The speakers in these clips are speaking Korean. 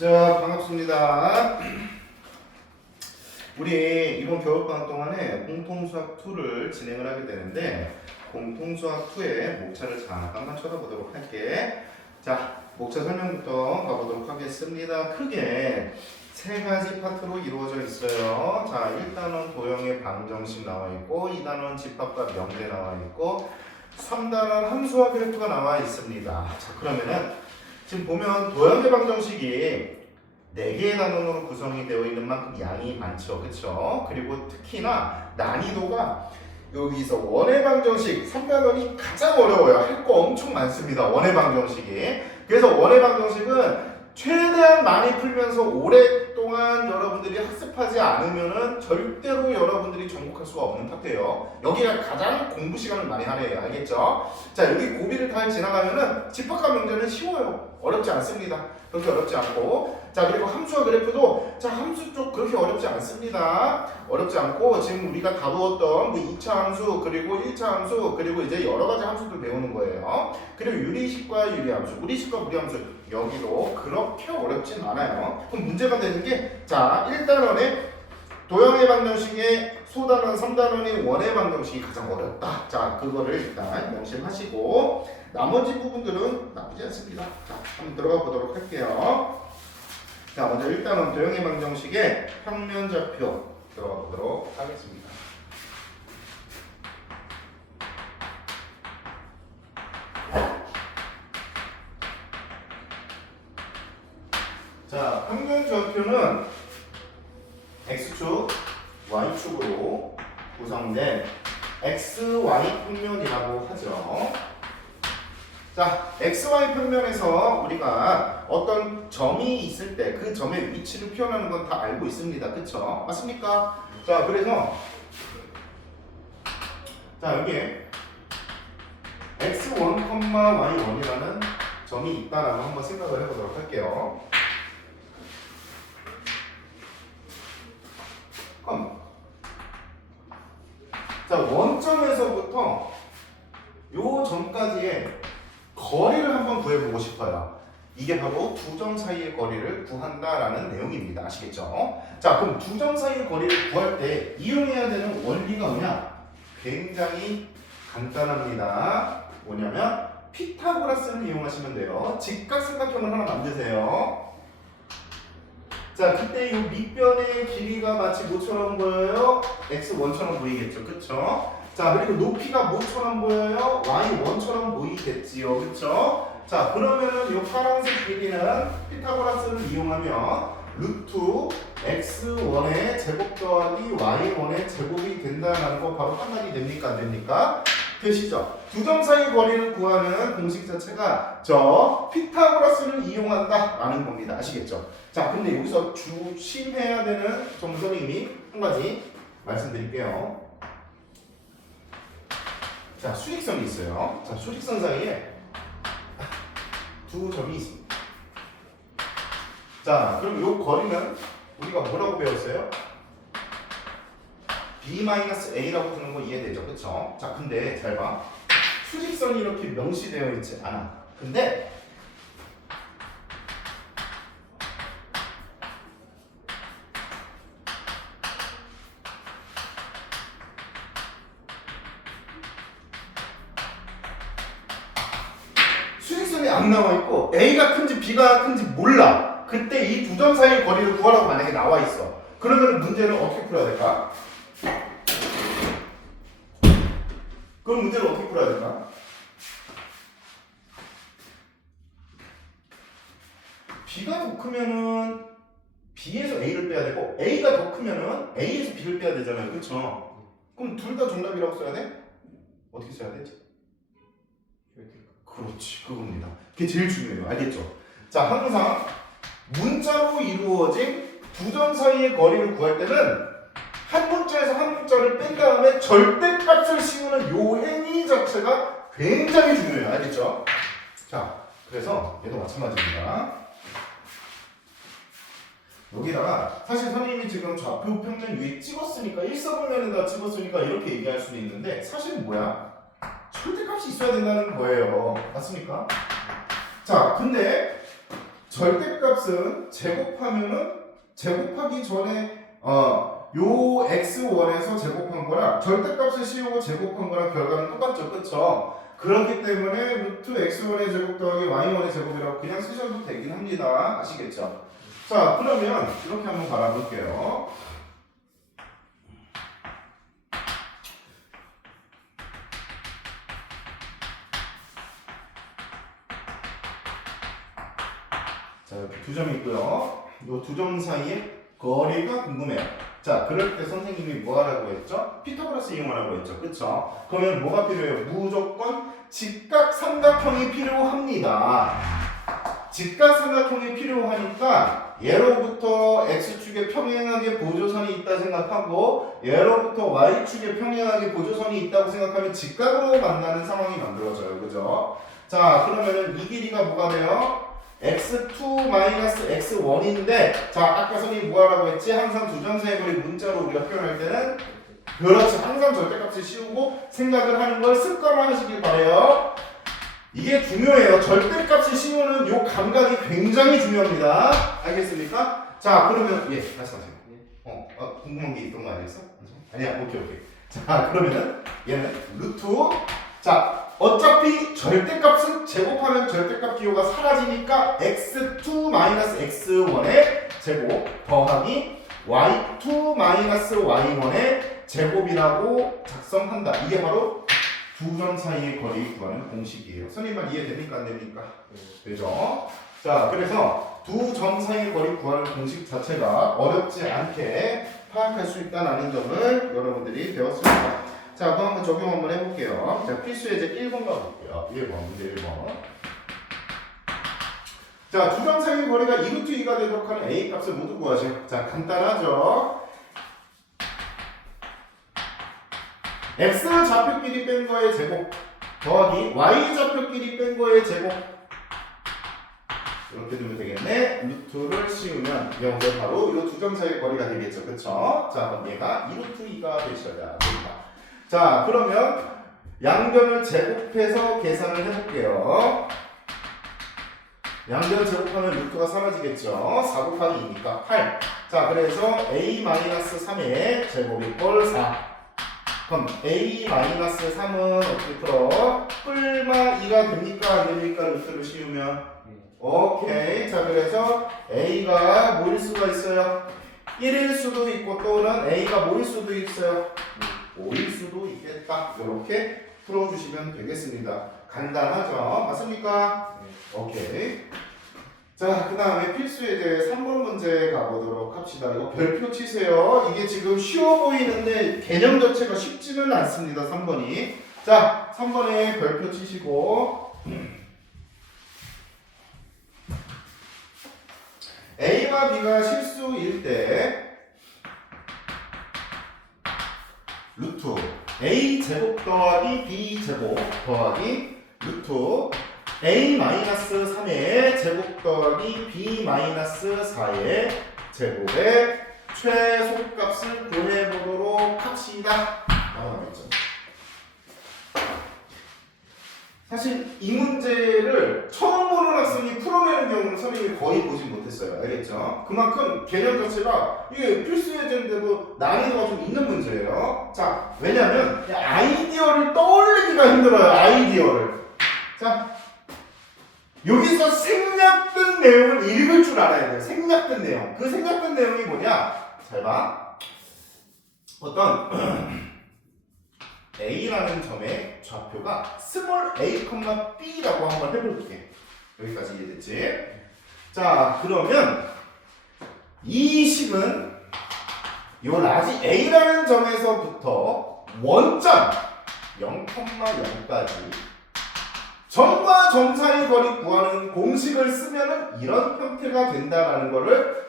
자, 반갑습니다. 우리 이번 겨울방학 동안에 공통수학 2를 진행을 하게 되는데 공통수학 2의 목차를 잠깐만 쳐다보도록 할게. 자, 목차 설명부터 가보도록 하겠습니다. 크게 세 가지 파트로 이루어져 있어요. 자, 1단원 도형의 방정식 나와 있고 2단원 집합과 명대 나와 있고 3단원 함수와 그래프가 나와 있습니다. 자, 그러면은 지금 보면 도형의 방정식이 4개의 단원으로 구성이 되어 있는 만큼 양이 많죠. 그쵸? 그리고 특히나 난이도가 여기서 원의 방정식 3단원이 가장 어려워요. 할 거 엄청 많습니다. 원의 방정식이. 그래서 원의 방정식은 최대한 많이 풀면서 오랫동안 여러분들이 학습하지 않으면은 절대로 여러분들이 정복할 수가 없는 파트예요. 여기가 가장 공부 시간을 많이 하래요. 알겠죠? 자, 여기 고비를 잘 지나가면은 집합과 명제는 쉬워요. 어렵지 않습니다. 그렇게 어렵지 않고. 자, 그리고 함수와 그래프도 자, 함수 쪽 그렇게 어렵지 않습니다. 어렵지 않고 지금 우리가 다루었던 그 2차 함수 그리고 1차 함수 그리고 이제 여러 가지 함수들 배우는 거예요. 그리고 유리식과 유리함수, 무리식과 무리함수 여기도 그렇게 어렵진 않아요. 그럼 문제가 되는 게 자, 1단원에 도형의 방정식의 소단원, 3단원인 원의 방정식이 가장 어렵다. 자, 그거를 일단 명심하시고 나머지 부분들은 나쁘지 않습니다. 자, 한번 들어가 보도록 할게요. 자, 먼저 1단원 도형의 방정식의 평면좌표 들어가 보도록 하겠습니다. 자, 평면좌표는 X축, Y축으로 구성된 XY 평면이라고 하죠. 자, XY 평면에서 우리가 어떤 점이 있을 때 그 점의 위치를 표현하는 건 다 알고 있습니다. 그쵸? 맞습니까? 자, 그래서 자, 여기에 X1, Y1이라는 점이 있다라고 한번 생각을 해보도록 할게요. 자, 원점에서부터 요 점까지의 거리를 한번 구해보고 싶어요. 이게 바로 두 점 사이의 거리를 구한다라는 내용입니다. 아시겠죠? 자, 그럼 두 점 사이의 거리를 구할 때 이용해야 되는 원리가 뭐냐? 굉장히 간단합니다. 뭐냐면 피타고라스를 이용하시면 돼요. 직각삼각형을 하나 만드세요. 자, 그때 이 밑변의 길이가 마치 뭐처럼 보여요? x1처럼 보이겠죠, 그쵸? 자, 그리고 높이가 뭐처럼 보여요? y1처럼 보이겠지요, 그쵸? 자, 그러면은 이 파란색 길이는 피타고라스를 이용하면 루트 x1의 제곱 더하기 y1의 제곱이 된다는 거 바로 판단이 됩니까, 안 됩니까? 되시죠? 두 점 사이 거리를 구하는 공식 자체가 저 피타고라스를 이용한다라는 겁니다. 아시겠죠? 자, 근데 여기서 조심해야 되는 점 선생님이 한 가지 말씀드릴게요. 자, 수직선이 있어요. 자, 수직선 사이에 두 점이 있습니다. 자, 그럼 이 거리는 우리가 뭐라고 배웠어요? B-A라고 부르는 거 이해되죠? 그쵸? 자, 근데 잘 봐. 수직선이 이렇게 명시되어 있지 않아. 근데 수직선이 안 나와 있고 A가 큰지 B가 큰지 몰라. 그때 이 두 점 사이의 거리를 구하라고 만약에 나와 있어. 그러면 문제는 어떻게 풀어야 될까? 그럼 문제를 어떻게 풀어야 될까? B가 더 크면은 B에서 A를 빼야 되고 A가 더 크면은 A에서 B를 빼야 되잖아요. 그렇죠? 그럼 둘 다 정답이라고 써야 돼? 어떻게 써야 되지? 그렇지, 그겁니다. 그게 제일 중요해요. 알겠죠? 자, 항상 문자로 이루어진 두 점 사이의 거리를 구할 때는 한 문자에서 한 문자를 뺀 다음에 절대값을 씌우는 요 행위 자체가 굉장히 중요해요. 알겠죠? 자, 그래서 얘도 마찬가지입니다. 여기다가 사실 선생님이 지금 좌표 평면 위에 찍었으니까 일사분면에다 찍었으니까 이렇게 얘기할 수도 있는데 사실은 뭐야? 절대값이 있어야 된다는 거예요. 맞습니까? 자, 근데 절대값은 제곱하기 전에 요 x1에서 제곱한 거랑 절대값을 씌우고 제곱한 거랑 결과는 똑같죠, 그쵸? 그렇기 때문에 루트 x1의 제곱 더하기 y1의 제곱이라고 그냥 쓰셔도 되긴 합니다. 아시겠죠? 자, 그러면 이렇게 한번 바라볼게요. 자, 이렇게 두 점이 있고요. 이 두 점 사이의 거리가 궁금해요. 자, 그럴 때 선생님이 뭐 하라고 했죠? 피타고라스 이용하라고 했죠. 그쵸? 그러면 뭐가 필요해요? 무조건 직각삼각형이 필요합니다. 직각삼각형이 필요하니까 얘로부터 x축에 평행하게 보조선이 있다 생각하고 얘로부터 y축에 평행하게 보조선이 있다고 생각하면 직각으로 만나는 상황이 만들어져요. 그죠? 자, 그러면은 이 길이가 뭐가 돼요? x2-x1인데 자, 아까 선생님이 뭐하라고 했지? 항상 두 점 사이 거리 문자로 우리가 표현할 때는 그렇지, 항상 절대값을 씌우고 생각을 하는 걸 습관화하시길 바래요. 이게 중요해요. 절대값을 씌우는 요 감각이 굉장히 중요합니다. 알겠습니까? 자, 그러면 예, 말씀하세요. 궁금한 게 있던 거 아니었어? 아니야, 오케이. 자, 그러면은 얘는 루트. 자, 어차피 절대값은 제곱하면 절대값 기호가 사라지니까 x2-x1의 제곱 더하기 y2-y1의 제곱이라고 작성한다. 이게 바로 두 점 사이의 거리 구하는 공식이에요. 선생님만 이해됩니까? 안 됩니까? 되죠? 자, 그래서 두 점 사이의 거리 구하는 공식 자체가 어렵지 않게 파악할 수 있다는 점을 여러분들이 배웠습니다. 자, 그럼 한번 적용 한번 해볼게요. 자, 필수 예제 1번 가볼게요. 1번, 문제 1번. 자, 두 점 사이의 거리가 2루트 2가 되도록 하는 a 값을 모두 구하세요. 자, 간단하죠? x 좌표끼리 뺀 거의 제곱 더하기 y 좌표끼리 뺀 거의 제곱 이렇게 두면 되겠네. 루트를 씌우면 이게 바로 이 두 점 사이의 거리가 되겠죠. 그쵸? 자, 그럼 얘가 2루트 2가 되셔야 됩니다. 자, 그러면 양변을 제곱해서 계산을 해볼게요. 양변 제곱하면 루트가 사라지겠죠. 4 곱하기 2니까 8. 자, 그래서 a-3의 제곱 이꼴 4. 그럼 a-3은 어떻게 풀어? 뿔마 2가 됩니까? 안 됩니까? 루트를 씌우면. 오케이. 자, 그래서 a가 뭐일 수가 있어요? 1일 수도 있고 또는 a가 뭐일 수도 있어요? 5일 수도 있겠다. 이렇게 풀어주시면 되겠습니다. 간단하죠? 맞습니까? 오케이. 자, 그 다음에 필수에 대해 3번 문제 가보도록 합시다. 이거 별표 치세요. 이게 지금 쉬워 보이는데 개념 자체가 쉽지는 않습니다. 3번이. 자, 3번에 별표 치시고 A와 B가 실수일 때 루트 A 제곱 더하기 B 제곱 더하기 루트 A-3의 제곱 더하기 B-4의 제곱의 최소값을 구해보도록 합시다. 나오겠죠. 사실 이 문제를 처음 보는 학생이 풀어내는 경우는 선생님이 거의 보진 못했어요. 알겠죠? 그만큼 개념 자체가 이게 필수 예제인데도 난이도가 좀 있는 문제예요. 자, 왜냐면 아이디어를 떠올리기가 힘들어요. 아이디어를. 자, 여기서 생략된 내용을 읽을 줄 알아야 돼요. 생략된 내용. 그 생략된 내용이 뭐냐? 잘 봐. 어떤 A라는 점의 좌표가 스몰 a, b라고 한번 해볼게. 여기까지 이해됐지? 자, 그러면 이 식은 요 라지 A라는 점에서부터 원점 0,0까지 점과 점 사이 거리 구하는 공식을 쓰면은 이런 형태가 된다라는 거를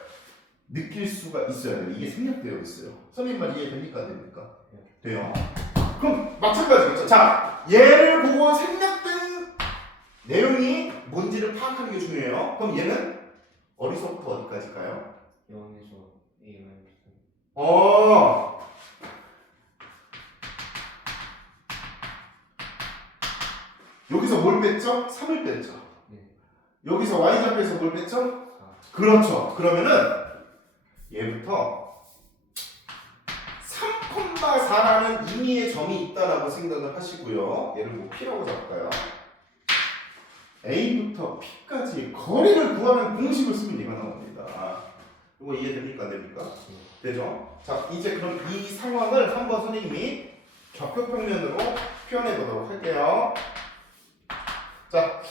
느낄 수가 있어야 돼요. 이게 생략되어 있어요. 선생님만 이해됩니까? 안 됩니까? 돼요. 그럼 마찬가지겠죠. 자, 얘를 보고 생략된 내용이 뭔지를 파악하는 게 중요해요. 그럼 얘는 어디서부터 어디까지일까요? 0에서 A만 여기서 뭘 뺐죠? 3을 뺐죠. 네. 여기서 y좌표에서 뭘 뺐죠? 그렇죠. 그러면은 얘부터 3,4라는 의미의 점이 있다라고 생각을 하시고요. 얘를 뭐 P라고 잡을까요? A부터 P까지 거리를 구하는 공식을 쓰면 얘가 나옵니다. 이거 이해됩니까? 안 됩니까? 되죠? 자, 이제 그럼 이 상황을 한번 선생님이 격표평면으로 표현해 보도록 할게요. 자,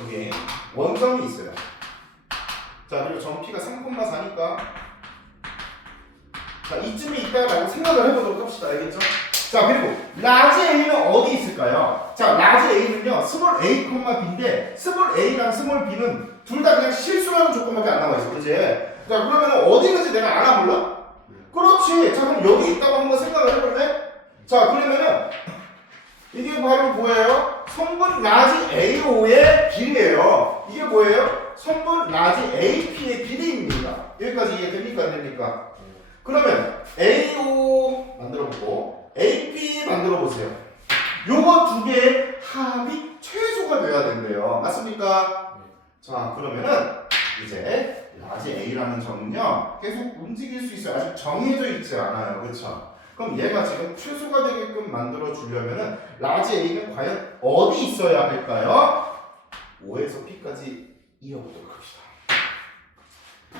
여기 원점이 있어요. 자, 그리고 점 P가 3,4니까 자, 이쯤에 있다라고 생각을 해보도록 합시다. 알겠죠? 자, 그리고 라지 A는 어디 있을까요? 자, 라지 A는요, 스몰 A, B인데 스몰 A랑 스몰 B는 둘 다 그냥 실수라는 조건밖에 안 나와 있어. 그치? 자, 그러면 어디 있는지 내가 알아 몰라? 그렇지. 자, 그럼 여기 있다고 한번 생각을 해볼래? 자, 그러면은 이게 바로 뭐예요? 선분 라지 AO의 길이에요. 이게 뭐예요? 선분 라지 AP의 길이입니다. 여기까지 이해됩니까? 안 됩니까? 그러면 AO 만들어보고 AP 만들어보세요. 요거 두 개의 합이 최소가 돼야 된대요. 맞습니까? 자, 그러면은 이제 라지 A라는 점은요 계속 움직일 수 있어요. 아직 정해져 있지 않아요. 그렇죠? 그럼 얘가 지금 최소가 되게끔 만들어 주려면은 라지 A는 과연 어디 있어야 할까요? 5에서 P까지 이어보도록 합시다.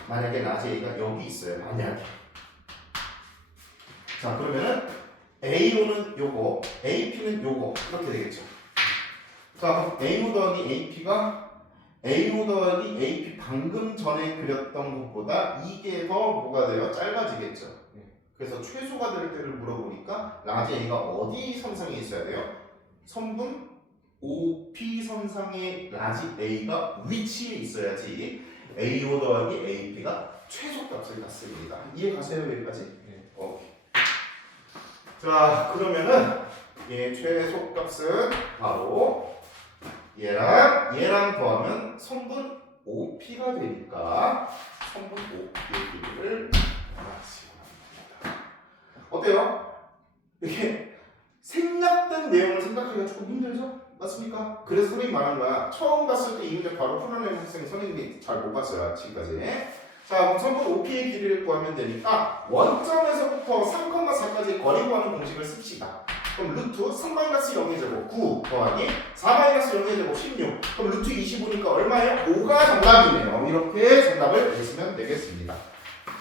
만약에 라지 A가 여기 있어요. 만약에. 자, 그러면은 A로는 요거, AP는 요거 이렇게 되겠죠. 자, 그럼 AO 더하기 AP가 AO 더하기 AP 방금 전에 그렸던 것보다 이게 더 뭐가 돼요? 짧아지겠죠. 그래서 최소가 될 때를 물어보니까 라지 A가 어디 선상에 있어야 돼요? 선분 OP 선상에 라지 A가 위치에 있어야지 AO 더하기 AP가 최소값을 갖습니다. 이해 가세요? 여기까지? 네. 오케이. 자, 그러면은 얘 최소값은 바로 얘랑 더하면 선분 OP가 되니까 선분 OP의 길이를 알아주시기 바랍니다. 어때요? 이게 생략된 내용을 생각하기가 조금 힘들죠? 맞습니까? 그래서 선생님이 말한 거야. 처음 봤을 때 이 문제 바로 풀어내는 학생이 선생님이 잘 못 봤어요. 지금까지. 자, 그럼 선분 OP의 길이를 구하면 되니까 원점에서부터 3,4까지 거리 구하는 공식을 씁시다. 그럼 루트 3-0의 제곱 9 더하기 4-0의 제곱 16. 그럼 루트 25니까 얼마예요? 5가 정답이네요. 이렇게 정답을 내시면 되겠습니다.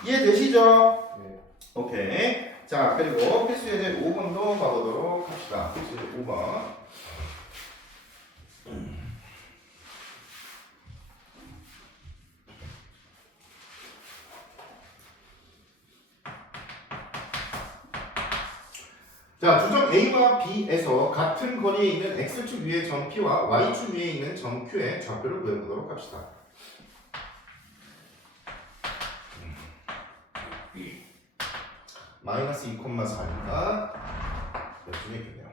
이해되시죠? 네. 오케이. 자, 그리고 필수 예제 5번도 가보도록 합시다. 필수 예제 5번. 자, 두점 A와 B에서 같은 거리에 있는 X축 위의 점 P와 Y축 위에 있는 점 Q의 좌표를 구해보도록 합시다. 마이너스 2,4니까 몇중에 있겠네요.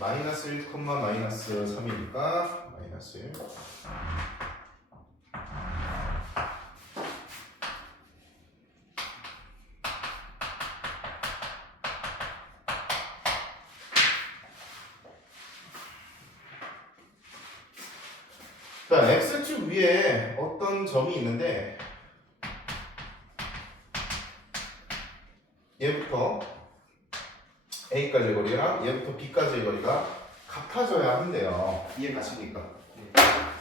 마이너스 1, 마이너스 3이니까 마이너스 1. 자, X축 위에 어떤 점이 있는데 얘부터 A까지의 거리랑 얘부터 B까지의 거리가 같아져야 한대요. 이해 가십니까?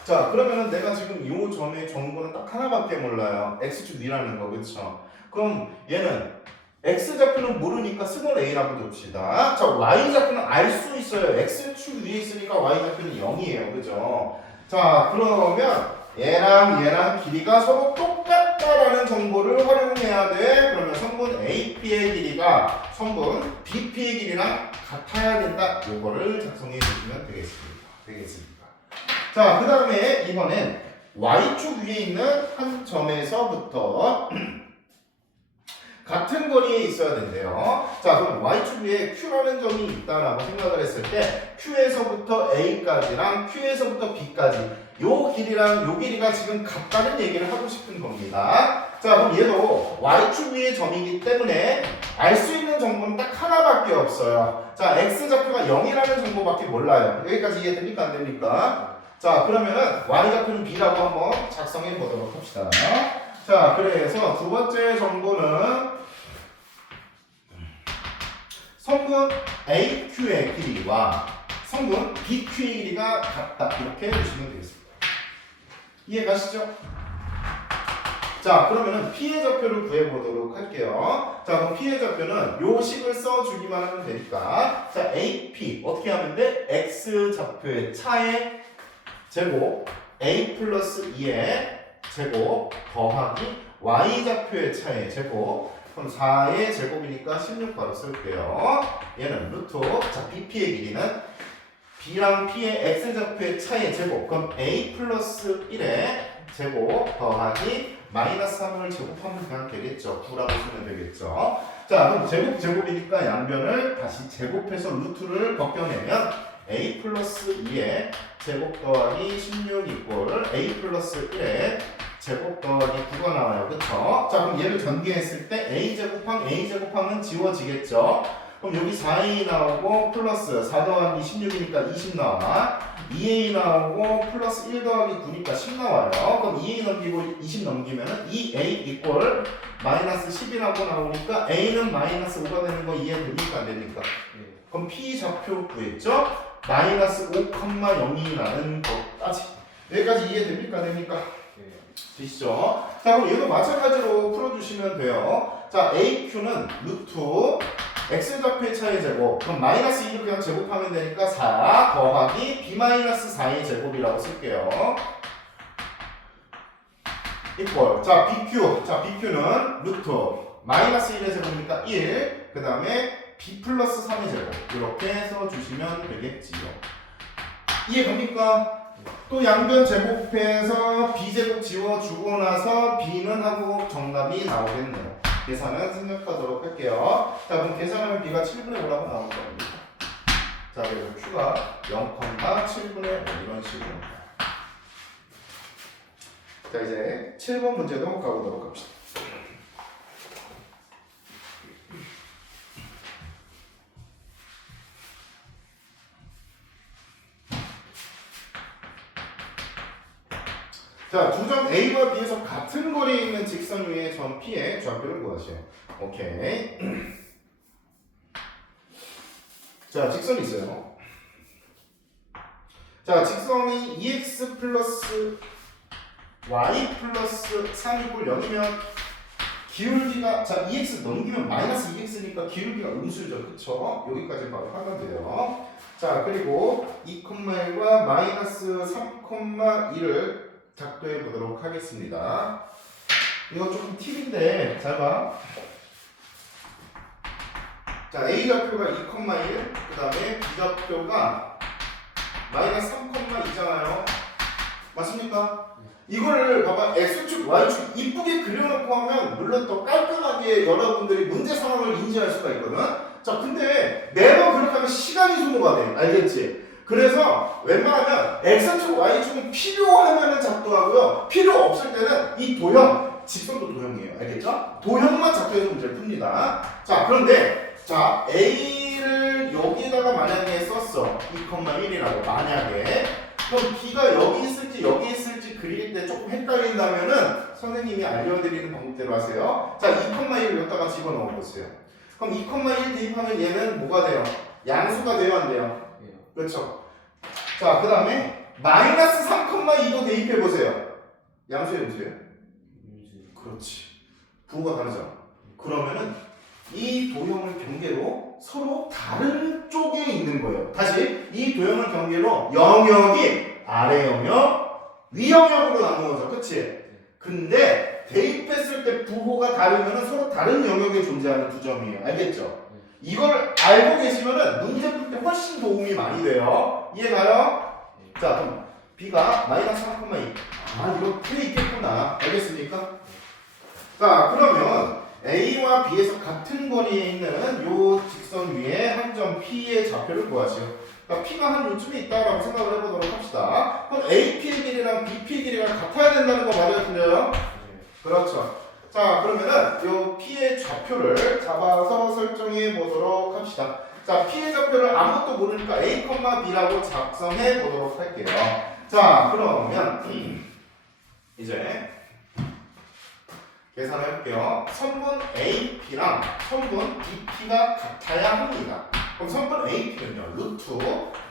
자, 그러면은 내가 지금 이 점의 정보는 딱 하나밖에 몰라요. X축 위라는 거, 그렇죠? 그럼 얘는 X좌표는 모르니까 스몰 a라고 둡시다. 자, Y좌표는 알 수 있어요. X축 위에 있으니까 Y좌표는 0이에요. 그죠? 자, 그러면 얘랑 길이가 서로 똑같다라는 정보를 활용해야 돼. 그러면 선분 AP의 길이가 선분 BP의 길이랑 같아야 된다. 요거를 작성해 주시면 되겠습니다. 자, 그 다음에 이번엔 Y축 위에 있는 한 점에서부터 같은 거리에 있어야 된대요. 자, 그럼 Y축 위에 Q라는 점이 있다라고 생각을 했을 때 Q에서부터 A까지랑 Q에서부터 B까지 요 길이랑 요 길이가 지금 같다는 얘기를 하고 싶은 겁니다. 자, 그럼 얘도 y축 위의 점이기 때문에 알 수 있는 정보는 딱 하나밖에 없어요. 자, x좌표가 0이라는 정보밖에 몰라요. 여기까지 이해됩니까? 안 됩니까? 자, 그러면은 y좌표는 b라고 한번 작성해 보도록 합시다. 자, 그래서 두 번째 정보는 성분 AQ의 길이와 성분 BQ의 길이가 같다. 이렇게 해주시면 되겠습니다. 이해 가시죠? 자, 그러면은 P의 좌표를 구해보도록 할게요. 자, 그럼 P의 좌표는 요 식을 써주기만 하면 되니까. 자, AP. 어떻게 하면 돼? X 좌표의 차의 제곱, A 플러스 2의 제곱, 더하기 Y 좌표의 차의 제곱. 그럼 4의 제곱이니까 16 바로 쓸게요. 얘는 루트. 자, BP의 길이는 B랑 P의 X좌표의 차의 제곱. 그럼 A 플러스 1의 제곱 더하기 마이너스 3을 제곱하면 그냥 되겠죠. 9라고 쓰면 되겠죠. 자, 그럼 제곱이니까 양변을 다시 제곱해서 루트를 벗겨내면 A 플러스 2의 제곱 더하기 16 이꼴 A 플러스 1의 제곱 더하기 9가 나와요. 그쵸? 자, 그럼 얘를 전개했을 때 A 제곱하면 지워지겠죠. 그럼 여기 4A 나오고 플러스 4 더하기 16이니까 20 나와. 2A 나오고 플러스 1 더하기 9니까 10 나와요. 그럼 2A 넘기고 20 넘기면은 2A 이꼴 마이너스 10이라고 나오니까 A는 마이너스 5가 되는 거 이해됩니까? 안 됩니까? 그럼 P 좌표 구했죠? 마이너스 5,0이라는 것까지. 여기까지 이해됩니까? 안 됩니까? 되시죠? 자, 그럼 얘도 마찬가지로 풀어주시면 돼요. 자, AQ는 루트 X좌표의 차의 제곱. 그럼 마이너스 2를 그냥 제곱하면 되니까 4 더하기 B 마이너스 4의 제곱이라고 쓸게요. 이꼴. 자, BQ. 자, BQ는 루트 마이너스 1의 제곱이니까 1. 그 다음에 B 플러스 3의 제곱. 이렇게 써주시면 되겠지요. 이해갑니까? 또 양변 제곱해서 B제곱 지워주고 나서 B는 하고 정답이 나오겠네요. 계산은 생략하도록 할게요. 자, 그럼 계산하면 B가 7분의 5라고 나올 겁니다. 자, 그리고 Q가 0,7분의 5 이런 식으로. 자, 이제 7번 문제도 가보도록 합시다. 자, 두 점 A와 B에서 같은 거리에 있는 직선 위의 점 P의 좌표를 구하시오. 오케이. 자, 직선이 있어요. 자, 직선이 2x 플러스 y 플러스 3이고 0이면 기울기가, 자, 2x 넘기면 마이너스 2x니까 기울기가 음수죠. 그쵸? 여기까지 바로 하면 돼요. 자, 그리고 2,1과 마이너스 3,2를 작도해 보도록 하겠습니다. 이거 조금 팁인데 잘 봐. 자, A 좌표가 2,1, 그 다음에 B 좌표가 마이너스 3,2잖아요. 맞습니까? 이거를 봐봐. X축, Y축 이쁘게 그려놓고 하면 물론 더 깔끔하게 여러분들이 문제 상황을 인지할 수가 있거든. 자, 근데 매번 그렇게 하면 시간이 소모가 돼. 알겠지? 그래서 웬만하면 X축, Y축은 필요하면 작도하고요. 필요 없을 때는 이 도형, 직선도 도형이에요. 알겠죠? 도형만 작도해서 문제를 풉니다. 자, 그런데 자, A를 여기다가 만약에 썼어. 2,1이라고 만약에. 그럼 B가 여기 있을지 여기 있을지 그릴 때 조금 헷갈린다면은 선생님이 알려드리는 방법대로 하세요. 자, 2,1을 여기다가 집어넣어 보세요. 그럼 2,1 대입하면 얘는 뭐가 돼요? 양수가 돼요, 안 돼요? 그렇죠. 자, 그 다음에 마이너스 3,2도 대입해 보세요. 양수의 음수예요? 그렇지. 부호가 다르죠. 그러면은 이 도형을 경계로 서로 다른 쪽에 있는 거예요. 다시 이 도형을 경계로 영역이 아래 영역, 위 영역으로 나누어져. 그치? 근데 대입했을 때 부호가 다르면 서로 다른 영역에 존재하는 두 점이에요. 알겠죠? 이걸 알고 계시면은 문제 풀 때 훨씬 도움이 많이 돼요. 이해가요? 자, 그럼 B가 마이너스 3,2. 아, 이거 풀에 있겠구나. 알겠습니까? 자, 그러면 A와 B에서 같은 거리에 있는 요 직선 위에 한 점 P의 좌표를 구하시오. 그러니까 P가 한 요쯤에 있다라고 생각을 해보도록 합시다. 그럼 AP의 길이랑 BP의 길이가 같아야 된다는 거 맞아요? 틀려요? 그렇죠. 자, 그러면은 요 P의 좌표를 잡아서 설정해 보도록 합시다. 자, P의 좌표를 아무것도 모르니까 A, B라고 작성해 보도록 할게요. 자, 그러면 이제 계산을 해볼게요. 선분 AP랑 선분 BP가 같아야 합니다. 그럼 선분 AP는요, 루트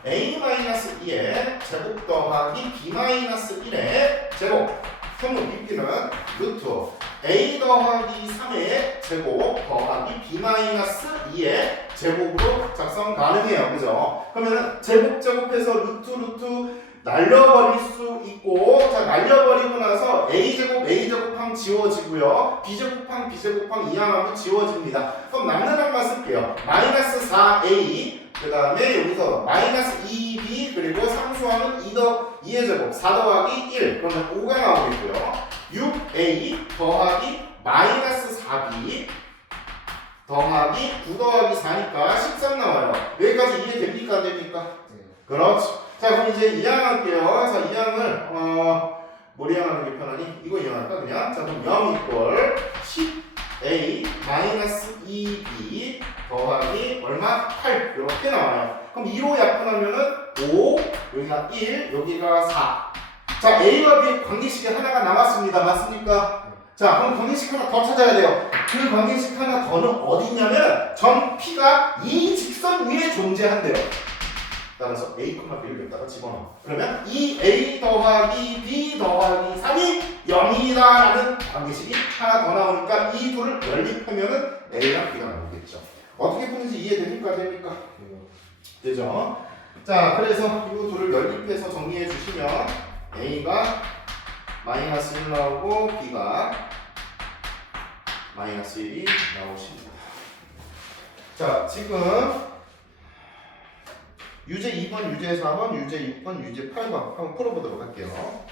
A-2의 제곱 더하기 B-1의 제곱. 선분 BP는 루트 A 더하기 3의 제곱 더하기 B-2의 제곱으로 작성 가능해요. 그죠? 그러면은 제곱해서 루트 날려버릴 수 있고, 자, 날려버리고 나서 A제곱항 지워지고요. B제곱항 이항하면 지워집니다. 그럼 남는 항만 쓸게요. 마이너스 4A, 그 다음에 여기서 마이너스 2B, 그리고 상수항은 2의 제곱, 4 더하기 1, 그러면 5가 나오겠고요. 6A 더하기 마이너스 4B 더하기 9 더하기 4니까 13 나와요. 여기까지 이해됩니까? 안 됩니까? 네. 그렇지. 자, 그럼 이제 이항할게요. 자, 이항을 뭘 이항하는 게 편하니? 이거 이항할까 그냥? 자, 그럼 0 이퀄 10a 마이너스 2b 더하기 얼마? 8 이렇게 나와요. 그럼 2로 약분하면은 5, 여기가 1, 여기가 4. 자, a와 b의 관계식이 하나가 남았습니다. 맞습니까? 자, 그럼 관계식 하나 더 찾아야 돼요. 그 관계식 하나 더는 어디 있냐면 점 P가 이 직선 위에 존재한대요. 따라서 A, B를 여기다가 집어넣어. 그러면 이 A 더하기 B 더하기 3이 0이다라는 관계식이 하나 더 나오니까 이 둘을 연립하면은 A랑 B가 나오겠죠. 어떻게 푸는지 이해됩니까? 됩니까? 되죠? 자, 그래서 이 둘을 연립해서 정리해 주시면 A가 마이너스 1 나오고 B가 마이너스 1이 나오십니다. 자, 지금 유제 2번, 유제 4번, 유제 6번, 유제 8번 한번 풀어보도록 할게요.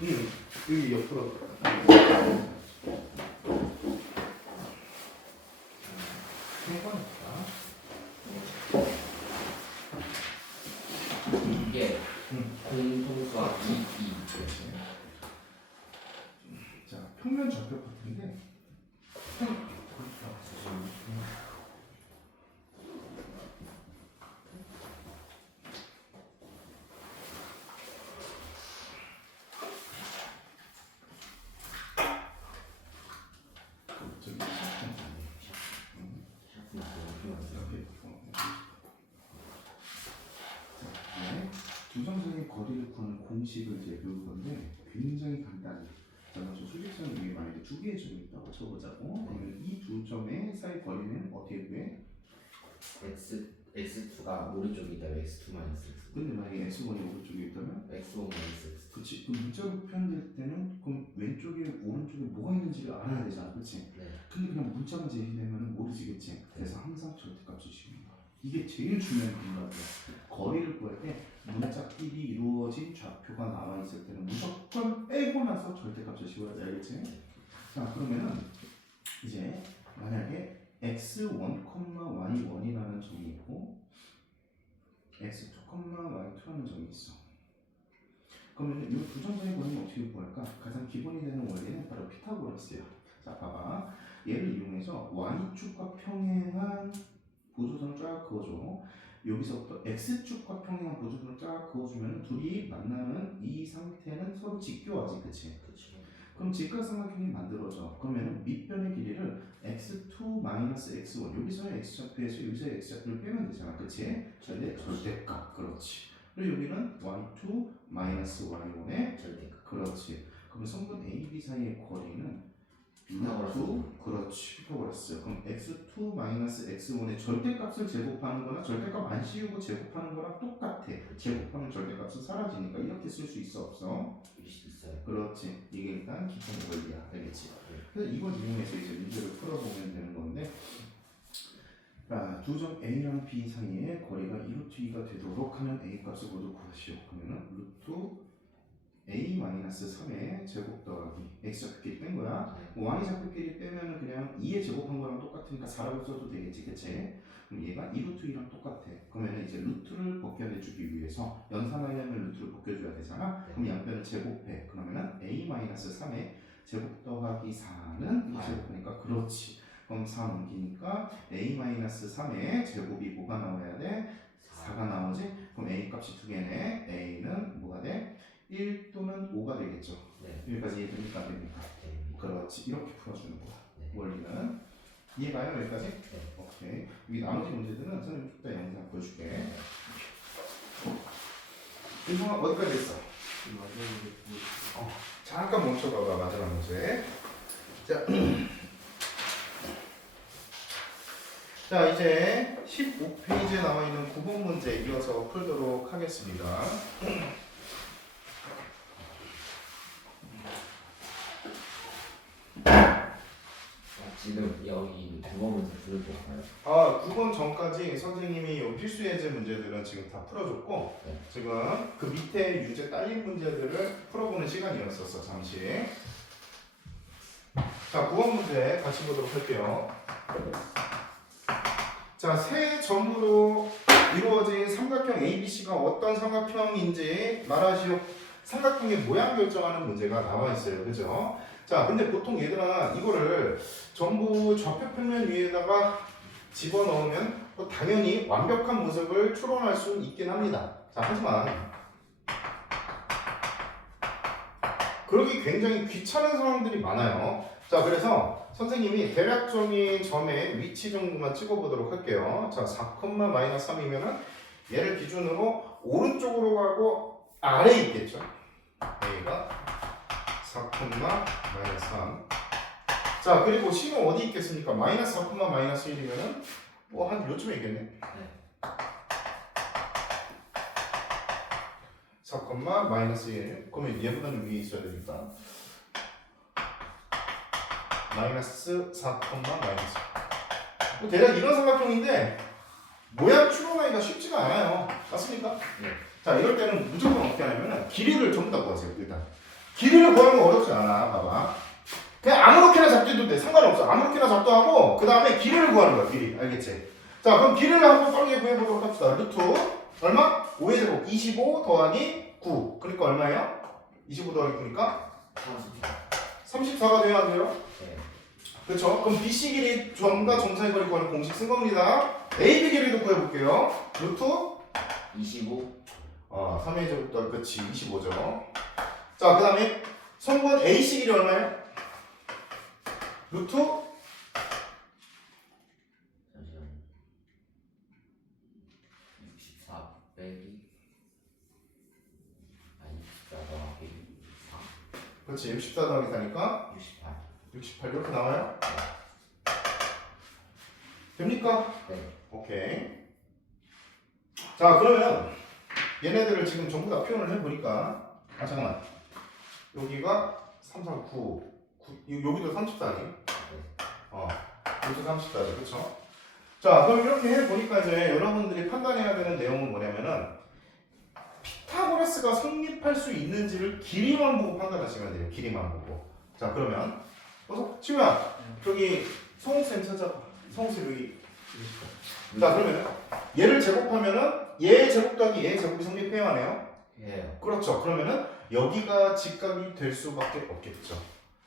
여기 옆으로. 이게 공통수학 2. 자, 평면 좌표 같은데. 두정선의 거리를 구하는 공식을 이제 배울 건데 굉장히 간단해. 자, 먼저 수직선 위에 만약에 두 개의 점이 있다고 쳐보자고. 그러면 이 두 점의 사이 거리는 어떻게 구해? x2가 오른쪽에 있다면 x2 마이너스 x. 근데 만약에 x1이 오른쪽에 있다면? x1 마이너스 x. 그치. 그럼 문자로 표현될 때는 그럼 왼쪽에 오른쪽에 뭐가 있는지를 알아야 되잖아. 그치? 네. 근데 그냥 문자만 제시되면 모르시겠지. 그래서 항상 절대값을 씌우는 거야. 이게 제일 중요한 공부야. 거리를 구할 때 문자끼리 이루어진 좌표가 나와 있을 때는 무조건 빼고 나서 절대값을 씌워야 돼. 알겠지? 자, 그러면은 이제 만약에 x1, y1이라는 점이 있고 x2, y2라는 점이 있어. 그러면 이 두 점의 거리는 어떻게 구할까? 가장 기본이 되는 원리는 바로 피타고라스야. 자, 봐봐. 얘를 이용해서 y축과 평행한 보조선을 쫙 그어줘. 여기서부터 x축과 평행한 보조선을 쫙 그어주면 둘이 만나는 이 상태는 서로 직교하지, 그치? 그렇죠. 그럼 직각삼각형이 만들어져. 그러면 밑변의 길이를 x2-x1 여기서의 x좌표에서 여기서의 x좌표를 빼면 되잖아, 그치? 절대값, 그렇지. 그리고 여기는 y2-y1의 절대값. 그렇지. 그럼 성분 A, B 사이의 거리는 피타고라스. 그렇지. 피타고라스. 그럼 x2-x1의 절대값을 제곱하는 거나 절대값 안 씌우고 제곱하는 거랑 똑같아. 제곱하면 절대값은 사라지니까 이렇게 쓸 수 있어, 없어? 있어요. 그렇지. 이게 일단 기본 원리야. 알겠지? 네. 그래서 이걸 이용해서 이제 문제를 풀어보면 되는 건데, 자, 두 점 A랑 B 사이의 거리가 2루트2가 되도록 하는 A 값을 모두 구하시오. 그러면은 루트 A-3의 제곱 더하기 X좌표끼리 뺀 거야. Y좌표끼리 빼면은 그냥 2의 제곱한 거랑 똑같으니까 4라고 써도 되겠지, 그치? 그럼 얘가 2루트2랑 똑같아. 그러면은 이제 루트를 벗겨내주기 위해서 연산하려면 루트를 벗겨줘야 되잖아. 네. 그럼 양변을 제곱해. 그러면은 A-3의 제곱 더하기 4는 이 제곱하니까 그렇지. 그럼 4 넘기니까 A-3의 제곱이 뭐가 나와야 돼? 4가 나오지? 그럼 A 값이 두 개네. A는 뭐가 돼? 1 또는 5가 되겠죠. 네. 여기까지 이해됩니까? 안 됩니까? 네. 그렇지. 이렇게 풀어주는 거야. 네. 원리는. 이해가요? 여기까지? 네. 오케이. 여기 나머지 문제들은 선생님 이따 영상 보여줄게. 윤성아 어디까지 했어? 잠깐 멈춰봐봐. 마지막 문제. 자, 자, 이제 15페이지에 나와 있는 9번 문제 이어서 풀도록 하겠습니다. 지금 여기 9번 문제 풀을 거예요. 아, 9번 전까지 선생님이 요 필수 예제 문제들은 지금 다 풀어줬고, 네. 지금 그 밑에 유제 딸린 문제들을 풀어보는 시간이었었어, 잠시. 자, 9번 문제 같이 보도록 할게요. 자, 세 점으로 이루어진 삼각형 ABC가 어떤 삼각형인지 말하시오. 삼각형의 모양 결정하는 문제가 나와 있어요. 그죠? 자, 근데 보통 얘들아 이거를 전부 좌표 평면 위에다가 집어넣으면 당연히 완벽한 모습을 추론할 수 있긴 합니다. 자, 하지만 그러기 굉장히 귀찮은 상황들이 많아요. 자, 그래서 선생님이 대략적인 점의 위치 정도만 찍어보도록 할게요. 자, 4,-3이면은 얘를 기준으로 오른쪽으로 가고 아래에 있겠죠. A가 4,-3. 자, 그리고 C는 어디 있겠습니까? -4,-1이면은 뭐 한 요쯤에 있겠네. 네. 4,-1. 그러면 얘보다는 위에 있어야 되니까. -4, 뭐 대략 이런 삼각형인데 모양 추론하기가 쉽지가 않아요. 맞습니까? 네. 자, 이럴 때는 무조건 어떻게 하냐면 길이를 전부 다 구하세요. 일단 길이를 구하는 거 어렵지 않아. 봐봐. 그냥 아무렇게나 잡도 돼. 상관없어. 아무렇게나 잡도 하고 그 다음에 길이를 구하는 거야. 길이. 알겠지? 자 그럼 길이를 한번 빠르게 구해보도록 합시다. 루트 얼마? 5의 제곱 25 더하기 9. 그러니까 얼마예요? 25 더하기 9니까 34가 돼야 안 돼요? 네. 그렇죠? 그럼 BC 길이 점과 점 사이 거리 구하는 공식 쓴 겁니다. AB 길이도 구해볼게요. 루트 25 3의 제곱 더하기 그치 25죠. 자 그 다음에 성분 AC 길이 얼마예요? 루트 잠시만요. 64 빼기 64 더하기 4 그렇지 64 더하기 4니까 68 68 이렇게 나와요? 됩니까? 네. 오케이. 자 그러면 얘네들을 지금 전부 다 표현을 해보니까 잠깐만 여기가 3, 4, 9 여기도 34니? 여기도 34죠 그쵸? 자 그럼 이렇게 해보니까 이제 여러분들이 판단해야 되는 내용은 뭐냐면은 피타고라스가 성립할 수 있는지를 길이만 보고 판단하시면 돼요. 길이만 보고. 자 그러면 치우야 저기 성우쌤 찾아봐. 성우쌤 여기 자 그러면 얘를 제곱하면은 얘 제곱 더하기 얘 제곱이 성립해야 하네요. 해요. 그렇죠. 그러면은 여기가 직각이 될 수밖에 없겠죠.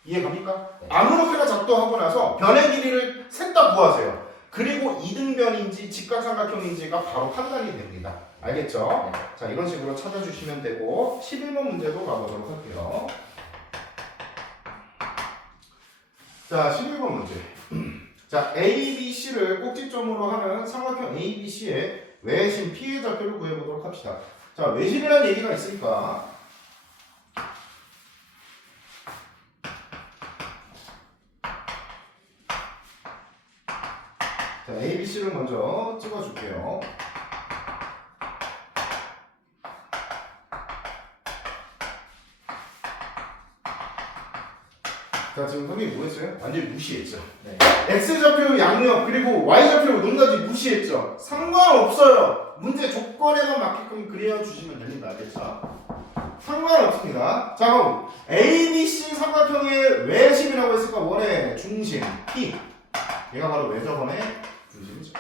이해갑니까? 네. 아무렇게나 작도하고 나서 변의 길이를 셋 다 구하세요. 그리고 이등변인지 직각삼각형인지가 바로 판단이 됩니다. 알겠죠? 네. 자 이런 식으로 찾아주시면 되고 11번 문제도 가보도록 할게요. 자 11번 문제. 자 A, B, C를 꼭지점으로 하는 삼각형 A, B, C의 외심 P의 좌표를 구해보도록 합시다. 자 외심이라는 얘기가 있으니까 자 A, B, C를 먼저 찍어줄게요. 자 지금 선생님이 뭐 했어요? 완전히 무시했죠. 네. X좌표 양력 그리고 Y좌표 높낮이 무시했죠. 상관없어요. 문제 조건에만 맞게끔 그려주시면 됩니다. 알겠죠? 상관없습니다. 자 그럼 ABC 삼각형의 외심이라고 했으니까 원의 중심 P 얘가 바로 외접원의 중심이죠.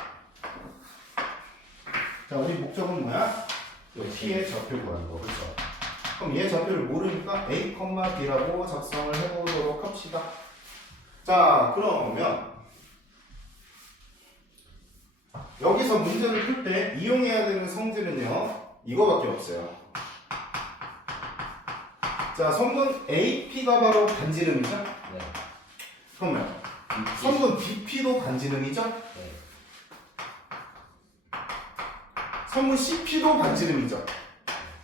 자 우리 목적은 뭐야? P의 좌표 구하는 거 그렇죠? 그럼 얘 좌표를 모르니까 A, B라고 작성을 해보도록 합시다. 자 그러면 여기서 문제를 풀 때 이용해야 되는 성질은요 이거밖에 없어요. 자 성분 AP가 바로 반지름이죠? 네. 그러면 성분 BP도 반지름이죠? 네. 성분 CP도 반지름이죠?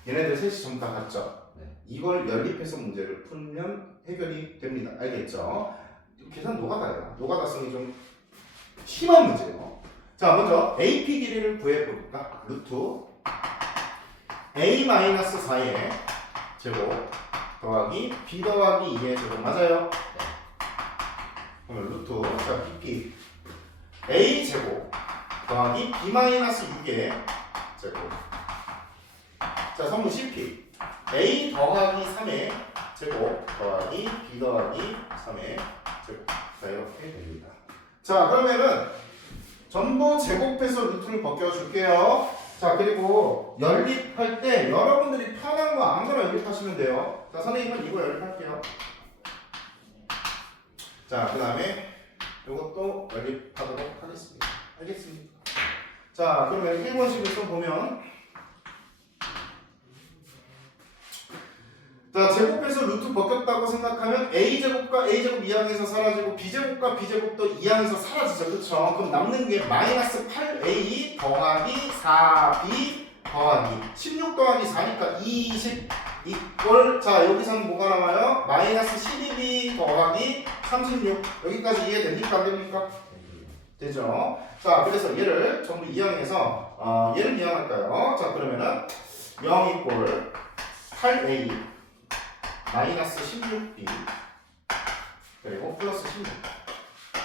얘네들 셋이 전부 다 같죠? 네. 이걸 연립해서 문제를 풀면 해결이 됩니다. 알겠죠? 계산 노가다예요. 노가다성이 좀 심한 문제예요. 자 먼저 AP 길이를 구해볼까? 루트 A-4의 제곱 더하기 B 더하기 2의 제곱 맞아요? 그러면 루트 자 BP A 제곱 더하기 B-6의 제곱 자 성분 CP A 더하기 3의 제곱 더하기 B 더하기 3의 제곱 자 이렇게 됩니다. 자 그러면은 전부 제곱해서 루트를 벗겨줄게요. 자 그리고 연립할 때 여러분들이 편한 거 아무거나 연립하시면 돼요. 자 선생님은 이거 연립할게요. 자 그 다음에 이것도 연립하도록 하겠습니다. 알겠습니까? 자 그러면 1번식을 보면 자 제곱해서 루트 벗겼다고 생각하면 A제곱과 A제곱 2항에서 사라지고 B제곱과 B제곱도 2항에서 사라지죠. 그쵸? 그럼 남는 게 마이너스 8A 더하기 4B 더하기 16 더하기 4니까 20 이꼴 자 여기서는 뭐가 나와요? 마이너스 12B 더하기 36 여기까지 이해됩니까? 안 됩니까? 되죠? 자 그래서 얘를 전부 2항에서 얘를 2항할까요? 자 그러면은 0 이꼴 8A 마이너스 16B 그리고 플러스 16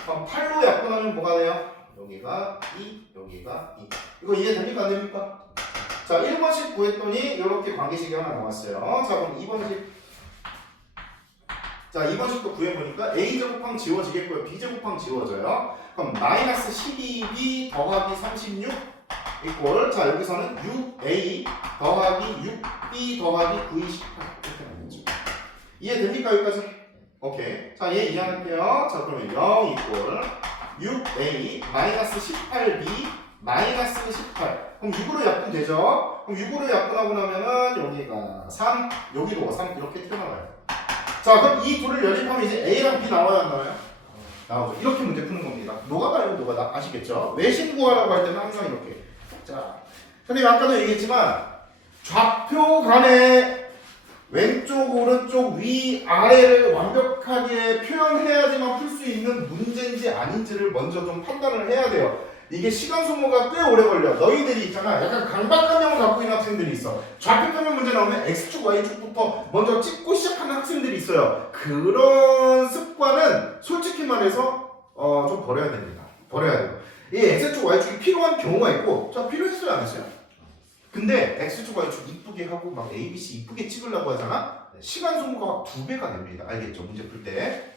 그럼 8로 약분하면 뭐가 돼요? 여기가 2 여기가 2 이거 이해됩니까? 안됩니까? 자 1번씩 구했더니 이렇게 관계식이 하나 나왔어요. 자 그럼 2번식 자, 이번 식도 구해보니까 a제곱항 지워지겠고요. b제곱항 지워져요. 그럼 마이너스 12b 더하기 36 이꼴 자 여기서는 6a 더하기 6b 더하기 9, 28 이렇게 나오죠. 이해됩니까 여기까지? 오케이. 자, 얘 이해할게요. 자, 그러면 0 이꼴 6a 마이너스 18b 마이너스 18 그럼 6으로 약분되죠? 그럼 6으로 약분하고 나면은 여기가 3 여기도 3 이렇게 튀어나와요. 자, 그럼 이 둘을 연립하면 이제 a랑 b 나와야 안 나와요? 나오죠. 이렇게 문제 푸는 겁니다. 노가다요 노가다 아시겠죠? 외신 구하라고 할 때는 항상 이렇게. 자, 선생님 아까도 얘기했지만 좌표 간의 왼쪽 오른쪽 위 아래를 완벽하게 표현해야지만 풀 수 있는 문제인지 아닌지를 먼저 좀 판단을 해야 돼요. 이게 시간 소모가 꽤 오래 걸려. 너희들이 있잖아. 약간 강박관념을 갖고 있는 학생들이 있어. 좌표 평면 문제 나오면 x축 y축부터 먼저 찍고 시작하는 학생들이 있어요. 그런 습관은 솔직히 말해서 좀 버려야 됩니다. 버려야 돼요. 이 x축 y축이 필요한 경우가 있고 자 필요했어요 안 했어요? 근데 x축 y축 이쁘게 하고 막 abc 이쁘게 찍으려고 하잖아. 시간 소모가 2배가 됩니다. 알겠죠? 문제 풀 때.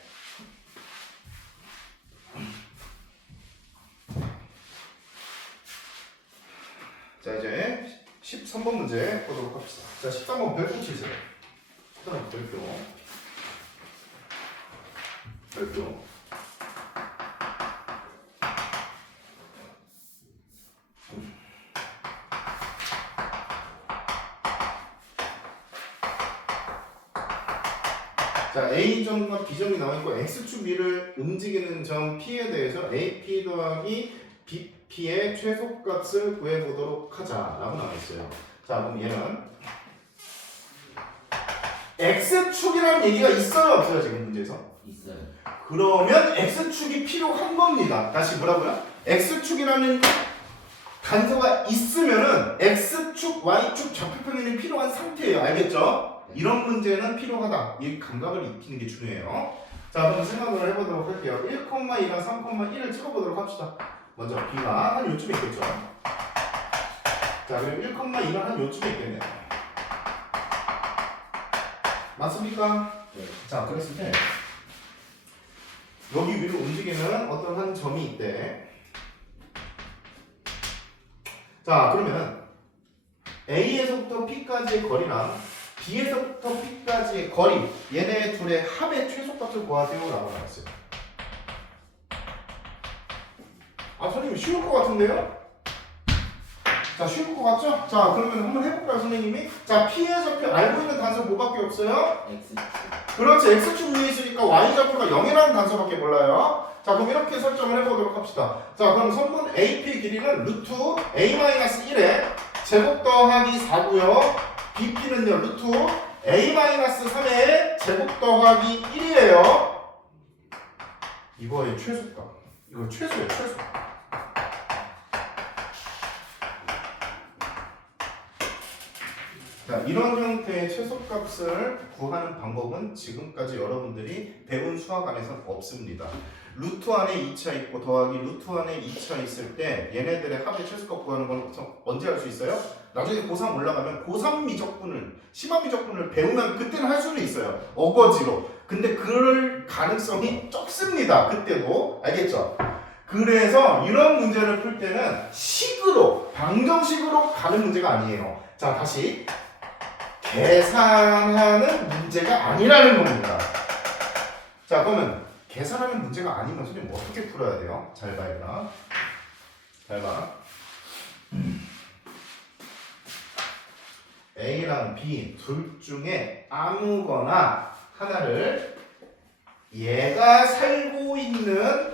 자 이제 13번 문제 보도록 합시다. 자 13번 별표 치세요. 별표. 자 A점과 B점이 나와있고 X축 위를 움직이는 점 P에 대해서 AP 더하기 BP의 최소값을 구해보도록 하자라고 나와있어요. 자 그럼 얘는 X축이라는 얘기가 있어요 없어요 지금 문제에서? 있어요. 그러면 X축이 필요한 겁니다. 다시 뭐라고요? X축이라는 단서가 있으면은 X축, Y축 좌표평면이 필요한 상태예요. 알겠죠? 이런 문제는 필요하다. 이 감각을 익히는 게 중요해요. 자, 그럼 생각을 해보도록 할게요. 1,2랑 3,1을 찍어보도록 합시다. 먼저 B가 한 요쯤에 있겠죠. 자, 그럼 1,2는 한 요쯤에 있겠네요. 맞습니까? 네. 자, 그랬을 때 여기 위로 움직이는 어떤 한 점이 있대. 자, 그러면 A에서부터 P까지의 거리랑 B에서부터 P까지의 거리 얘네 둘의 합의 최소값을 구하세요 라고 나왔어요. 아 선생님 쉬울 것 같은데요? 자 쉬울 것 같죠? 자 그러면 한번 해볼까요 선생님이? 자 P에서 알고 있는 단서 뭐밖에 없어요? X축. 그렇지 X축 위에 있으니까 Y좌표가 0이라는 단서밖에 몰라요. 자 그럼 이렇게 설정을 해보도록 합시다. 자 그럼 선분 AP 길이는 루트 A-1에 제곱 더하기 4고요. BP는요 루트 A-3의 제곱 더하기 1이에요. 이거의 최소값. 이거 최소예요 최소. 자, 이런 형태의 최소값을 구하는 방법은 지금까지 여러분들이 배운 수학 안에서는 없습니다. 루트 안에 2차 있고 더하기 루트 안에 2차 있을 때 얘네들의 합의 최소값 구하는 건 언제 할 수 있어요? 나중에 고3 올라가면 고3 미적분을 심화 미적분을 배우면 그때는 할 수는 있어요. 어거지로. 근데 그럴 가능성이 적습니다. 그때도. 알겠죠? 그래서 이런 문제를 풀 때는 식으로 방정식으로 가는 문제가 아니에요. 자, 다시 계산하는 문제가 아니라는 겁니다. 자, 그러면 계산하는 문제가 아니면 선생님 어떻게 풀어야 돼요? 잘 봐, 얘들아. 잘 봐. A랑 B 둘 중에 아무거나 하나를 얘가 살고 있는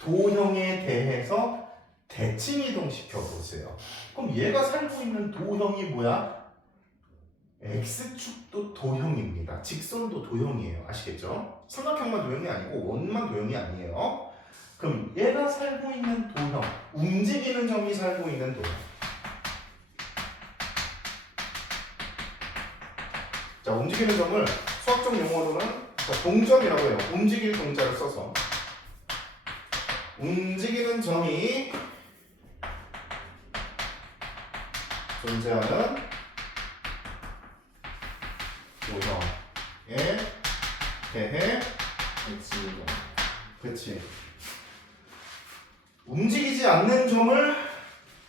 도형에 대해서 대칭 이동시켜 보세요. 그럼 얘가 살고 있는 도형이 뭐야? X축도 도형입니다. 직선도 도형이에요. 아시겠죠? 삼각형만 도형이 아니고 원만 도형이 아니에요. 그럼 얘가 살고 있는 도형, 움직이는 점이 살고 있는 도형. 자, 움직이는 점을 수학적 용어로는 동점이라고 해요. 움직일 동자를 써서 움직이는 점이 존재하는 도형에 대해 대칭이동. 그치. 움직이지 않는 점을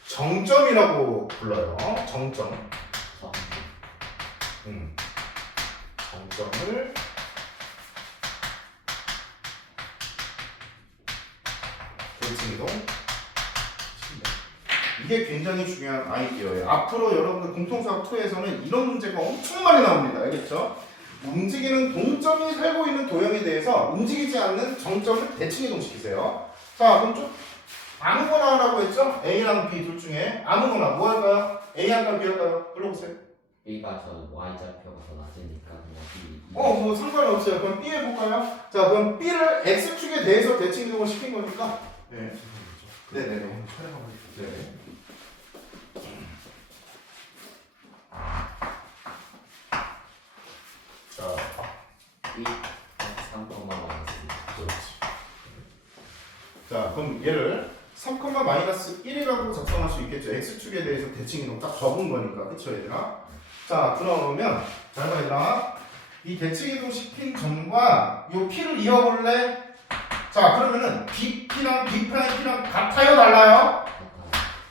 정점이라고 불러요. 정점. 점. 정점을 대칭이동. 이게 굉장히 중요한 아이디어예요. 앞으로 여러분들 공통수학 2에서는 이런 문제가 엄청 많이 나옵니다. 알겠죠? 움직이는 동점이 살고 있는 도형에 대해서 움직이지 않는 정점을 대칭이동시키세요. 자, 그럼 좀 아무거나 하라고 했죠? A랑 B 둘 중에 아무거나 뭐 할까요? A 할까요? B 할까요? 불러보세요. B가 저 Y좌표가 더 낮으니까 그냥 B. 뭐 상관없어요. 그럼 B 해볼까요? 자, 그럼 B를 X축에 대해서 대칭이동을 시킨 거니까 네. 네네네. 촬영하고 있어요. 네. 자, B 3,-1. 그렇지. 자, 그럼 얘를 3,-1이라고 작성할 수 있겠죠. X축에 대해서 대칭이동 딱 적은 거니까. 그쵸, 얘들아? 자, 그러면, 잘 봐, 얘들아. 이 대칭이동 시킨 점과 요 P를 이어볼래? 자, 그러면은 BP랑 B'P랑 같아요, 달라요?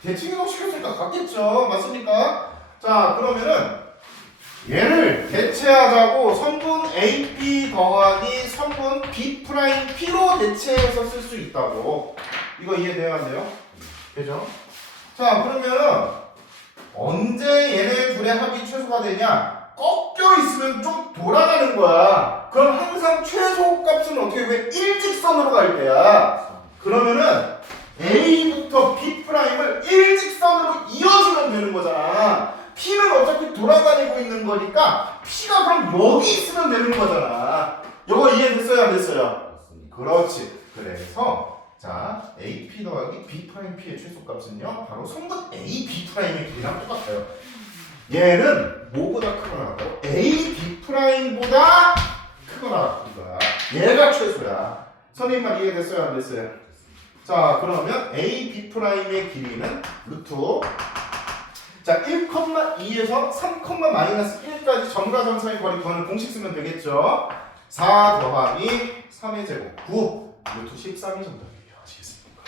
대칭이동 시켰으니까 같겠죠. 맞습니까? 자, 그러면은 얘를 대체하자고 성분 AP 더하기 성분 B'P로 대체해서 쓸 수 있다고. 이거 이해돼야 돼요? 그죠? 자, 그러면 언제 얘네 둘의 합이 최소가 되냐? 꺾여 있으면 좀 돌아가는 거야. 그럼 항상 최소 값은 어떻게 왜 일직선으로 갈 때야? 그러면은 A부터 B'을 일직선으로 이어주면 되는 거잖아. P는 어차피 돌아다니고 있는 거니까 P가 그럼 여기 있으면 되는 거잖아. 이거 이해됐어요? 안 됐어요? 맞습니다. 그렇지. 그래서 자 AP 더하기 B'P의 최소값은요 바로 성분 AB'의 길이랑 똑같아요. 얘는 뭐보다 크거나 같다고? AB'보다 크거나 같은 거야. 얘가 최소야. 선생님 말 이해됐어요? 안 됐어요? 자 그러면 AB'의 길이는 루트 자 1,2에서 3,-1까지 점과 점 사이 거리 구하는 공식 쓰면 되겠죠. 4 더하기 3의 제곱 9 루트 13이 정답이에요. 아시겠습니까?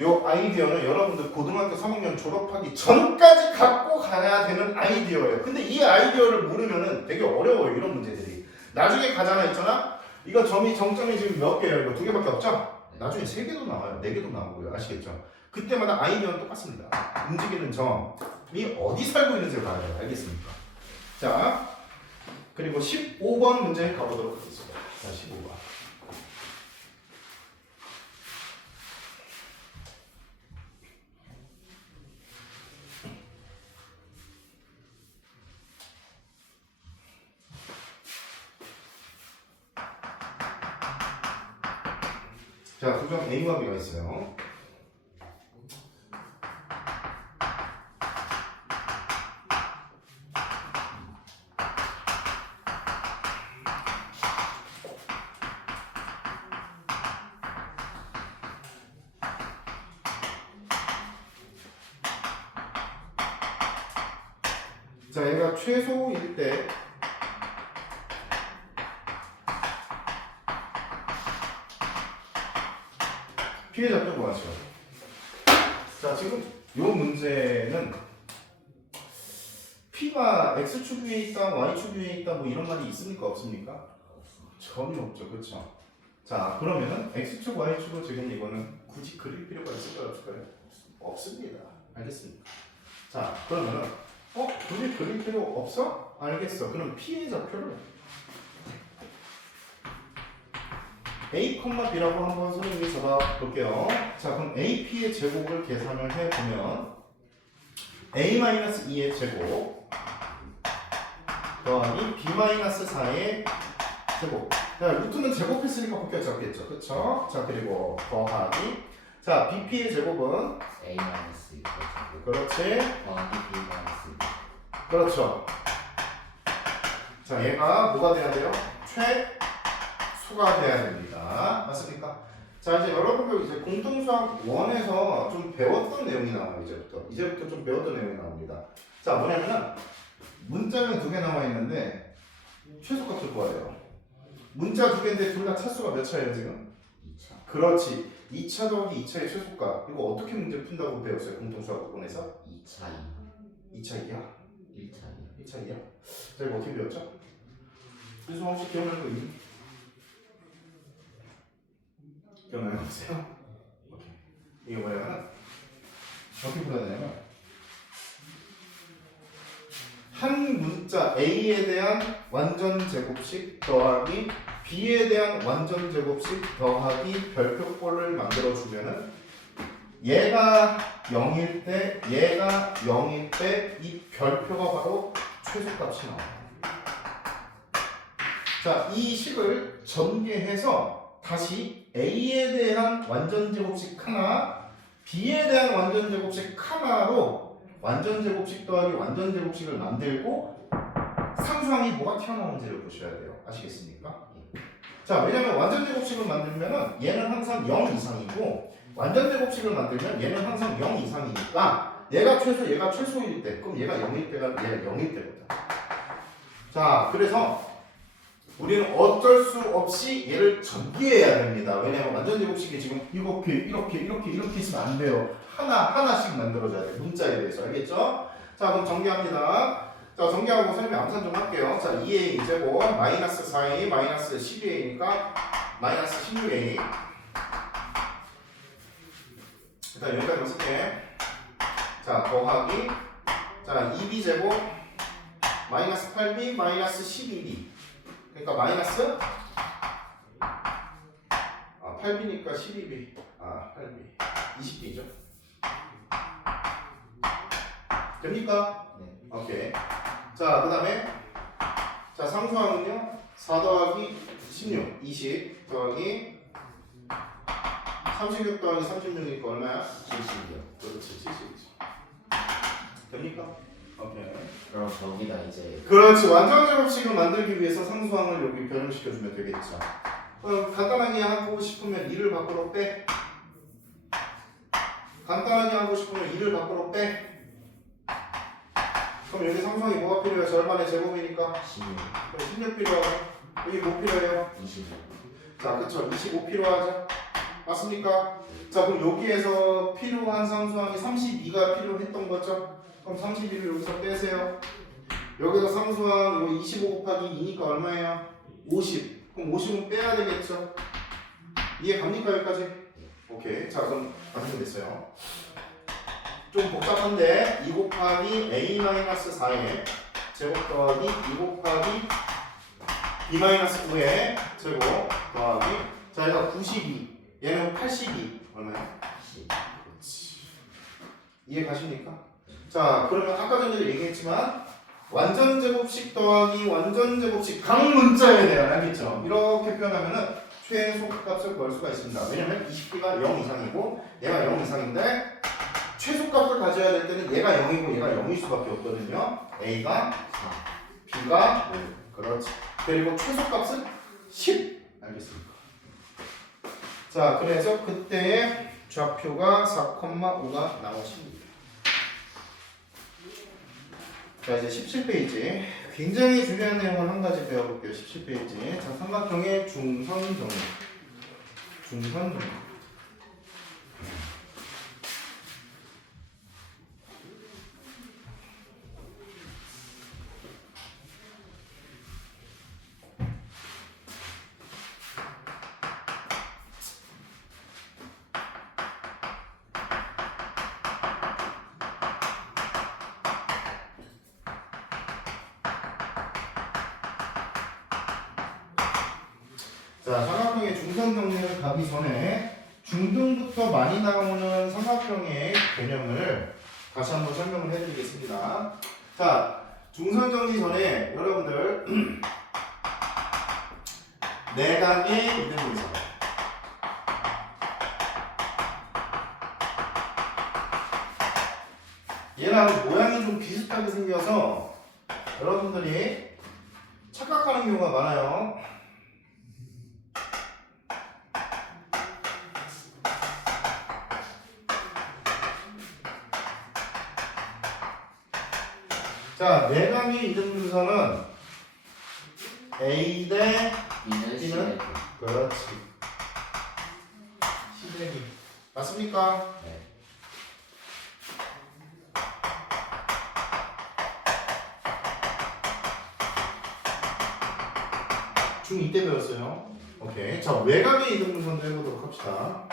요 아이디어는 여러분들 고등학교 3학년 졸업하기 전까지 갖고 가야 되는 아이디어예요. 근데 이 아이디어를 모르면은 되게 어려워요. 이런 문제들이. 나중에 가잖아 있잖아. 이거 정점이 지금 몇 개예요? 이거 2개밖에 없죠? 나중에 3개도 나와요. 4개도 나오고요. 아시겠죠? 그때마다 아이디어는 똑같습니다. 움직이는 점이 어디 살고 있는지를 봐야 돼요. 알겠습니까? 자, 그리고 15번 문제 가보도록 하겠습니다. 자, 15번. 자, 두점 A와 B가 있어요. 자, 얘가 최소일 때 피해 잡혀 보았죠. 자, 지금 요 문제는 P가 X축 위에 있다, Y축 위에 있다 뭐 이런 말이 있습니까? 없습니까? 전혀 없죠. 그렇죠? 자, 그러면은 X축, Y축을 지금 이거는 굳이 그릴 필요가 있을까요? 없을까요? 없습니다. 알겠습니까? 자, 그러면은 굳이 그릴 필요 없어? 알겠어. 그럼 P의 좌표를 A, B라고 한번 선생님이 잡아 볼게요. 자, 그럼 AP의 제곱을 계산을 해보면 A-2의 제곱 더하기 B-4의 제곱. 자, 루트는 제곱했으니까 바뀌어 잡겠죠. 그쵸? 자, 그리고 더하기 자, BP의 제곱은 A-2 그렇지. 더하기 B-2. 그렇죠. 자, 얘가 뭐가 돼야 돼요? 최소가 돼야 됩니다. 맞습니까? 자, 이제 여러분들 이제 공통수학 1에서 좀 배웠던 내용이 나와요. 이제부터 좀 배웠던 내용이 나옵니다. 자, 뭐냐면은 문장은 2개 나와 있는데 최소값을 구하래요. 문자 두 개인데 둘 다 차수가 몇 차예요 지금? 2차. 그렇지. 2차 더하기 2차의 최소값. 이거 어떻게 문제 푼다고 배웠어요? 공통수학 부분에서? 2차 2차 2야? 2. 1차 2. 1차 2야? 자 이거 어떻게 배웠죠? 무슨 혹시 기억나는 거 있니? 기억나는 거 없어요? 오케이. 이게 뭐냐면 어떻게 풀어야 되냐면 한 문자 A에 대한 완전 제곱식 더하기 B에 대한 완전 제곱식 더하기 별표꼴을 만들어 주면은 얘가 0일 때 얘가 0일 때 이 별표가 바로 최소값이 나와요. 자, 이 식을 전개해서 다시 A에 대한 완전 제곱식 하나, B에 대한 완전 제곱식 하나로 완전 제곱식 더하기 완전 제곱식을 만들고 상수항이 뭐가 튀어나오는지를 보셔야 돼요. 아시겠습니까? 자, 왜냐면 완전 제곱식을 만들면은 얘는 항상 0 이상이고 완전 제곱식을 만들면 얘는 항상 0 이상이니까 얘가 최소일 때, 그럼 얘가 0일 때가 얘가 0일 때부터. 자, 그래서 우리는 어쩔 수 없이 얘를 전개해야 됩니다. 왜냐면 완전 제곱식이 지금 이렇게 있으면 안 돼요. 하나씩 만들어줘야 돼요. 문자에 대해서. 알겠죠? 자, 그럼 정리합니다. 자, 정리하고 설명 암산 좀 할게요. 자, 2a 제곱 마이너스 4a 마이너스 12a니까 마이너스 16a. 일단 여기까지만 쓸게. 자, 더하기 자, 2b 제곱 마이너스 8b 마이너스 12b. 그러니까 마이너스 8b니까 12b 8b 20b죠. 됩니까? 네. 오케이. 자, 그 다음에 자, 상수항은요 4 더하기 16 20 더하기 36 더하기 36이니까 얼마야? 70이요. 그렇지 70이지. 됩니까? 오케이. 그럼 저기다 이제 그렇지. 완전 제곱식을 만들기 위해서 상수항을 여기 변형시켜주면 되겠죠. 간단하게 하고 싶으면 2를 밖으로 빼. 간단하게 하고 싶으면 2를 밖으로 빼. 그럼 여기 상수항이 뭐가 필요해? 절반의 제곱이니까 16. 16 필요하죠. 여기 뭐 필요해요? 25. 자, 그쵸. 25 필요하죠. 맞습니까? 자, 그럼 여기에서 필요한 상수항이 32가 필요했던 거죠. 그럼 32를 여기서 빼세요. 여기서 상수항 이거 25 곱하기 2니까 얼마예요? 50. 그럼 50은 빼야 되겠죠? 이해 갑니까 여기까지? 오케이. 자, 그럼 완성됐어요. 좀 복잡한데 2 곱하기 a-4의 제곱 더하기 2 곱하기 b-9의 제곱 더하기 자, 얘가 92. 얘는 82. 얼마야? 10. 그렇지. 이해 가십니까? 자, 그러면 아까 전에도 얘기했지만 완전 제곱식 더하기 완전 제곱식 각 문자에 대한 알겠죠? 이렇게 표현하면은 최소 값을 구할 수가 있습니다. 왜냐면 20b가 0 이상이고 얘가 0 이상인데 최소값을 가져야 될 때는 얘가 0이고 얘가 0일 수밖에 없거든요. A가 4, B가 5. 그렇지. 그리고 최소값은 10. 알겠습니까? 자, 그래서 그때의 좌표가 4,5가 나오십니다. 자, 이제 17페이지. 굉장히 중요한 내용을 한 가지 배워볼게요. 17페이지. 자, 삼각형의 중선 정리. 중선 정리. 자, 삼각형의 중선 정리를 가기 전에 중등부터 많이 나오는 삼각형의 개념을 다시 한번 설명을 해드리겠습니다. 자, 중선 정리 전에 여러분들 내각의 이등분선 얘랑 모양이 좀 비슷하게 생겨서 여러분들이 착각하는 경우가 많아요. 자, 내각의 이등분선은 A 대 B는 C B는? 대표. 그렇지. C 대 B. 맞습니까? 네. 중2 때 배웠어요. 오케이. 자, 외곽의 이등분선도 해보도록 합시다.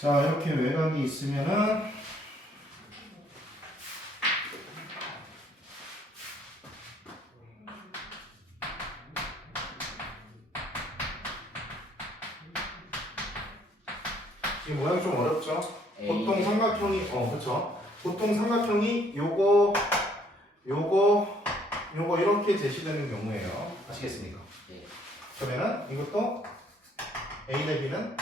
자, 이렇게 외곽이 있으면은 이 모양이 좀 어렵죠? 보통 삼각형이 그렇죠. 보통 삼각형이 요거 이렇게 제시되는 경우에요. 아시겠습니까? 네. 그러면은 이것도 A 대 B는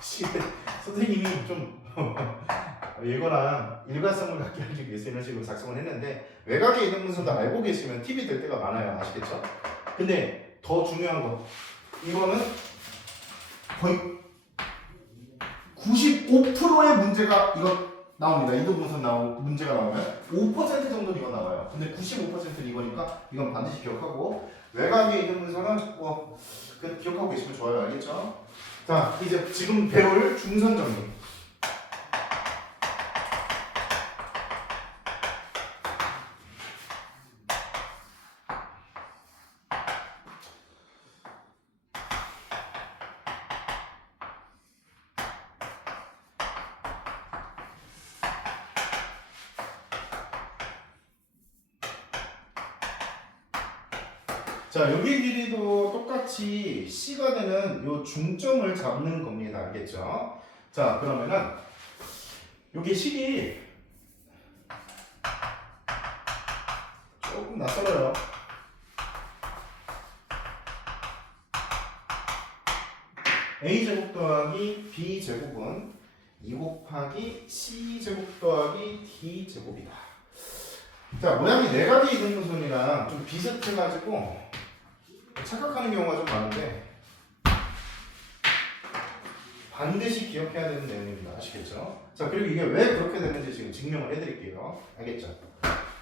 C 대 선생님이 좀 이거랑 일관성을 갖게 하기 위해서 이런 식으로 작성을 했는데 외곽에 있는 문서도 알고 계시면 팁이 될 때가 많아요. 아시겠죠? 근데 더 중요한 거 이거는 거의 95%의 문제가 이거 나옵니다. 이등분선 문제가 나오면 5% 정도는 이거 나와요. 근데 95%는 이거니까 이건 반드시 기억하고 외곽에 이등분선은 그냥 기억하고 계시면 좋아요. 알겠죠? 자, 이제 지금 배울 중선 정리. 자, 여기 길이도 똑같이 C가 되는 요 중점을 잡는 겁니다. 알겠죠? 자, 그러면은 여기 식이 조금 낯설어요. A제곱 더하기 B제곱은 2 곱하기 C제곱 더하기 D제곱이다. 자, 모양이 내각의 이등분선이랑 좀 비슷해가지고 착각하는 경우가 좀 많은데 반드시 기억해야 되는 내용입니다. 아시겠죠? 자, 그리고 이게 왜 그렇게 되는지 지금 증명을 해드릴게요. 알겠죠?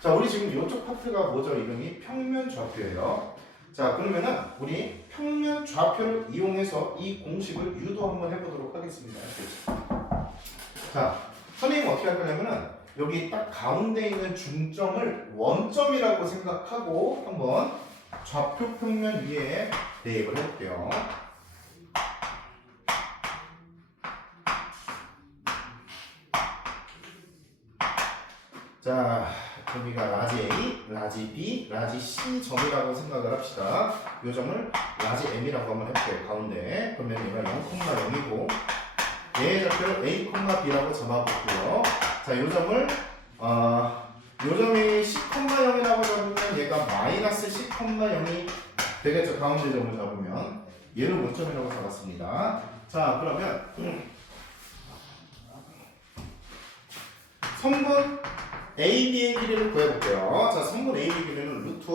자, 우리 지금 이쪽 파트가 뭐죠? 이름이 평면 좌표예요. 자, 그러면은 우리 평면 좌표를 이용해서 이 공식을 유도 한번 해보도록 하겠습니다. 알겠죠? 자, 선생님 어떻게 할 거냐면은 여기 딱 가운데 있는 중점을 원점이라고 생각하고 한번 좌표 평면 위에 대입을 해볼게요. 자, 여기가 라지 A, 라지 B, 라지 C 점이라고 생각을 합시다. 이 점을 라지 M이라고 한번 해볼게요. 가운데. 그러면 얘가 0,0이고 얘의 좌표를 A, B라고 잡아볼게요. 자, 이 점을 요 점이 C,0이라고 잡으면 얘가 마이너스 C,0이 되겠죠. 가운데 점을 잡으면 얘를 원점이라고 잡았습니다. 자, 그러면 선분 AB의 길이를 구해볼게요. 자, 선분 AB의 길이는 루트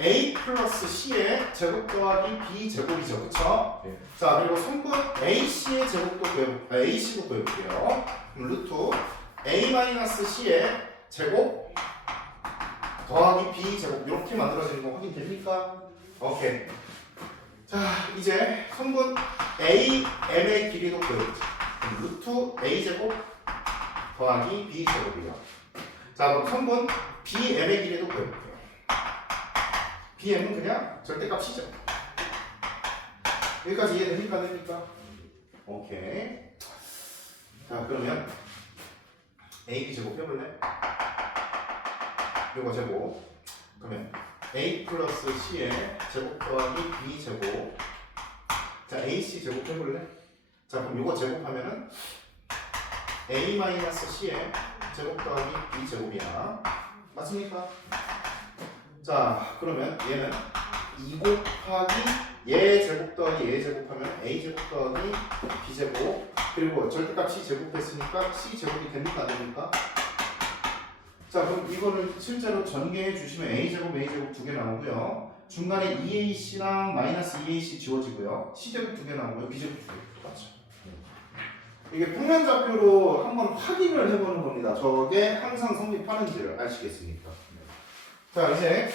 A 플러스 C의 제곱 더하기 B 제곱이죠. 그쵸? 네. 자, 그리고 선분 AC의 제곱도 AC도 구해볼게요. 그럼 루트 A 마이너스 C의 제곱 더하기 B 제곱 이렇게 만들어지는 거 확인됩니까? 오케이. 자, 이제 선분 AM의 길이도 구해보죠. 루트 A 제곱 더하기 B 제곱이요. 자, 그럼 선분 BM의 길이도 구해볼게요. BM은 그냥 절대값이죠. 여기까지 이해됩니까? 안 됩니까? 오케이. 자, 그러면 AB 제곱 해볼래? 요거 제곱. 그러면 A 플러스 C의 제곱 더하기 B 제곱. 자, AC 제곱 해볼래? 자, 그럼 요거 제곱하면은 A 마이너스 C의 제곱 더하기 B 제곱이야. 맞습니까? 자, 그러면 얘는 2 곱하기 얘 제곱 더하기 얘 제곱하면 A 제곱 더하기 B 제곱 그리고 절대값 C 제곱했으니까 C 제곱이 됩니까? 안 됩니까? 자, 그럼 이거를 실제로 전개해 주시면 A 제곱 두 개 나오고요. 중간에 2ac랑 마이너스 2ac 지워지고요. c제곱 2개 나오고요. b제곱 2개. 맞죠? 이게 평면좌표로 한번 확인을 해보는 겁니다. 저게 항상 성립하는지를 아시겠습니까? 자, 이제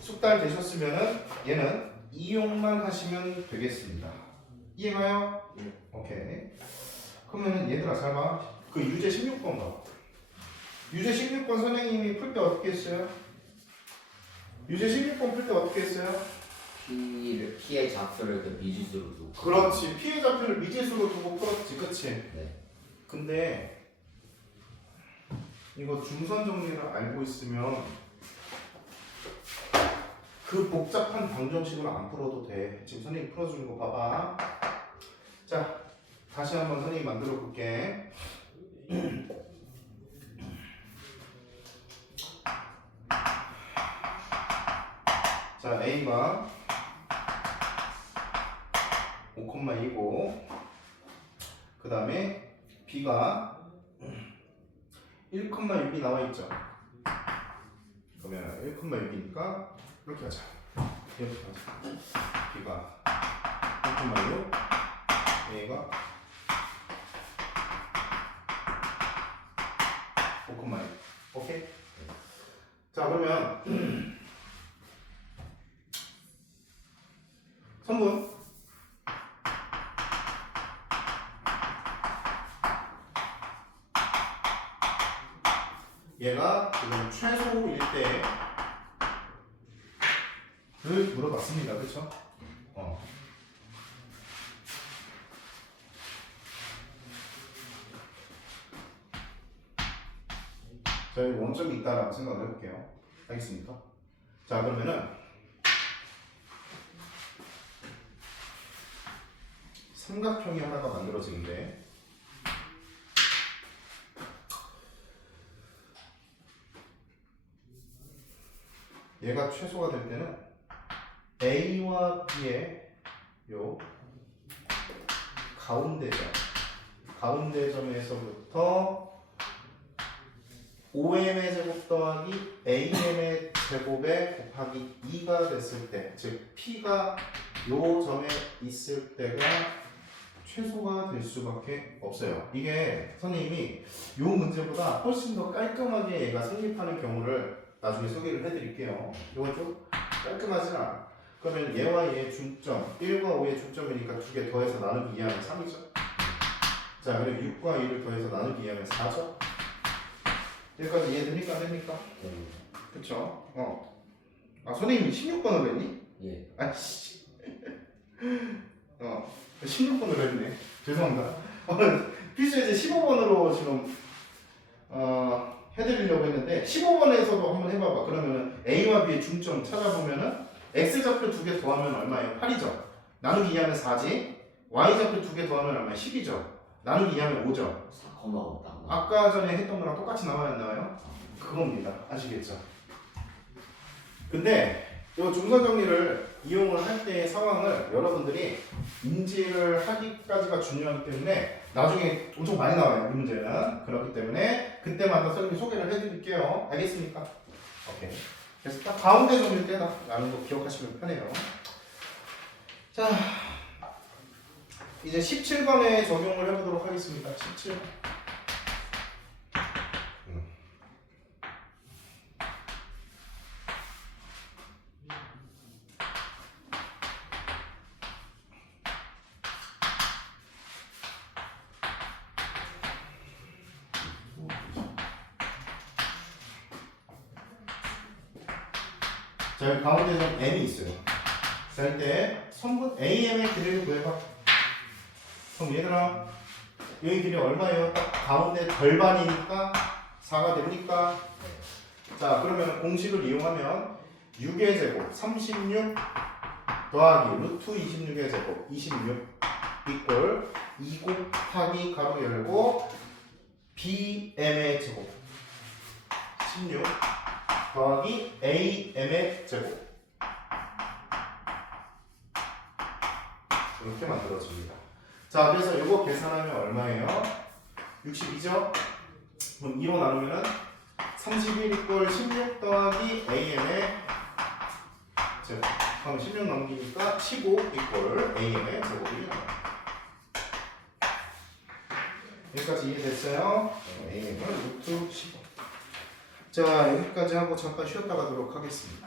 숙달 되셨으면은 얘는 이용만 하시면 되겠습니다. 이해가요? 예. 오케이. 그러면은 얘들아 잘 봐. 그 유제 16번 봐. 유제 16번 선생님이 풀 때 어떻게 했어요? 유제 16번 풀 때 어떻게 했어요? P의 좌표를 그 미지수로 두고. 그렇지. 피해 좌표를 미지수로 두고 풀었지. 그치? 네. 근데 이거 중선 정리를 알고 있으면 그 복잡한 방정식을 안 풀어도 돼. 지금 선생님 풀어주는 거 봐봐. 자, 다시 한번 선생님 만들어 볼게. 자, A가 5,2고 그 다음에 B가 1,6이 나와 있죠. 그러면 1,6이니까 이렇게 하자. 이렇게 하자. B가 1,6, A가 5,6. 오케이? 자, 그러면 선분 얘가 지금 최소일 때를 물어봤습니다. 그쵸? 자, 여기 원점이 있다라고 생각을 해볼게요. 알겠습니까? 자, 그러면은 삼각형이 하나가 만들어지는데 얘가 최소가 될 때는 A와 B의 요 가운데점에서부터 5m의 제곱 더하기 am의 제곱에 곱하기 2가 됐을 때, 즉 P가 요 점에 있을 때가 최소가 될 수밖에 없어요. 이게 선생님이 요 문제보다 훨씬 더 깔끔하게 얘가 성립하는 경우를 나중에 소개를 해드릴게요. 이건 좀 깔끔하진 않아. 그러면 얘와 얘의 중점, 1과 5의 중점이니까 두 개 더해서 나누기 2하면 3이죠. 자, 그리고 6과 2를 더해서 나누기 2하면 4죠. 여기까지 이해됩니까? 안 됩니까? 네. 그쵸? 아, 선생님이 16번으로 했니? 예. 아씨. 16번으로 했네. 죄송합니다. 필수에서 15번으로 지금 해드리려고 했는데 15번에서도 한번 해봐봐. 그러면은 A와 B의 중점 찾아보면은 X좌표 2개 더하면 얼마예요? 8이죠. 나누기 2하면 4지. Y좌표 2개 더하면 얼마예요? 10이죠. 나누기 2하면 5죠. 4,5 아까 전에 했던 거랑 똑같이 나와야 안 나와요? 그겁니다. 아시겠죠? 근데 이 중선 정리를 이용을 할 때의 상황을 여러분들이 인지를 하기까지가 중요하기 때문에 나중에 엄청 많이 나와요. 이 문제는. 그렇기 때문에 그때마다 선생님이 소개를 해드릴게요. 알겠습니까? 오케이. 그래서 딱 가운데 점일 때다 라는 거 기억하시면 편해요. 자, 이제 17번에 적용을 해보도록 하겠습니다. 17번. 자, 여기 가운데 좀 M이 있어요. 자, 이때 성분 AM의 길이를 구해봐. 그럼 얘들아, 여기 길이 얼마예요? 딱 가운데 절반이니까 4가 됩니까? 자, 그러면 공식을 이용하면 6의 제곱 36 더하기 루트 26의 제곱 26 이꼴 2 곱하기 가로 열고 BM의 제곱 16 더하기 AM의 제곱 이렇게 만들어집니다. 자, 그래서 이거 계산하면 얼마예요? 62죠? 그럼 2로 나누면은 31 이꼴 16 더하기 AM의 자, 그럼 16 넘기니까 15 이퀄 AM의 제곱이 나와요. 여기까지 이해됐어요? AM은 루트 15. 자, 여기까지 하고 잠깐 쉬었다 가도록 하겠습니다.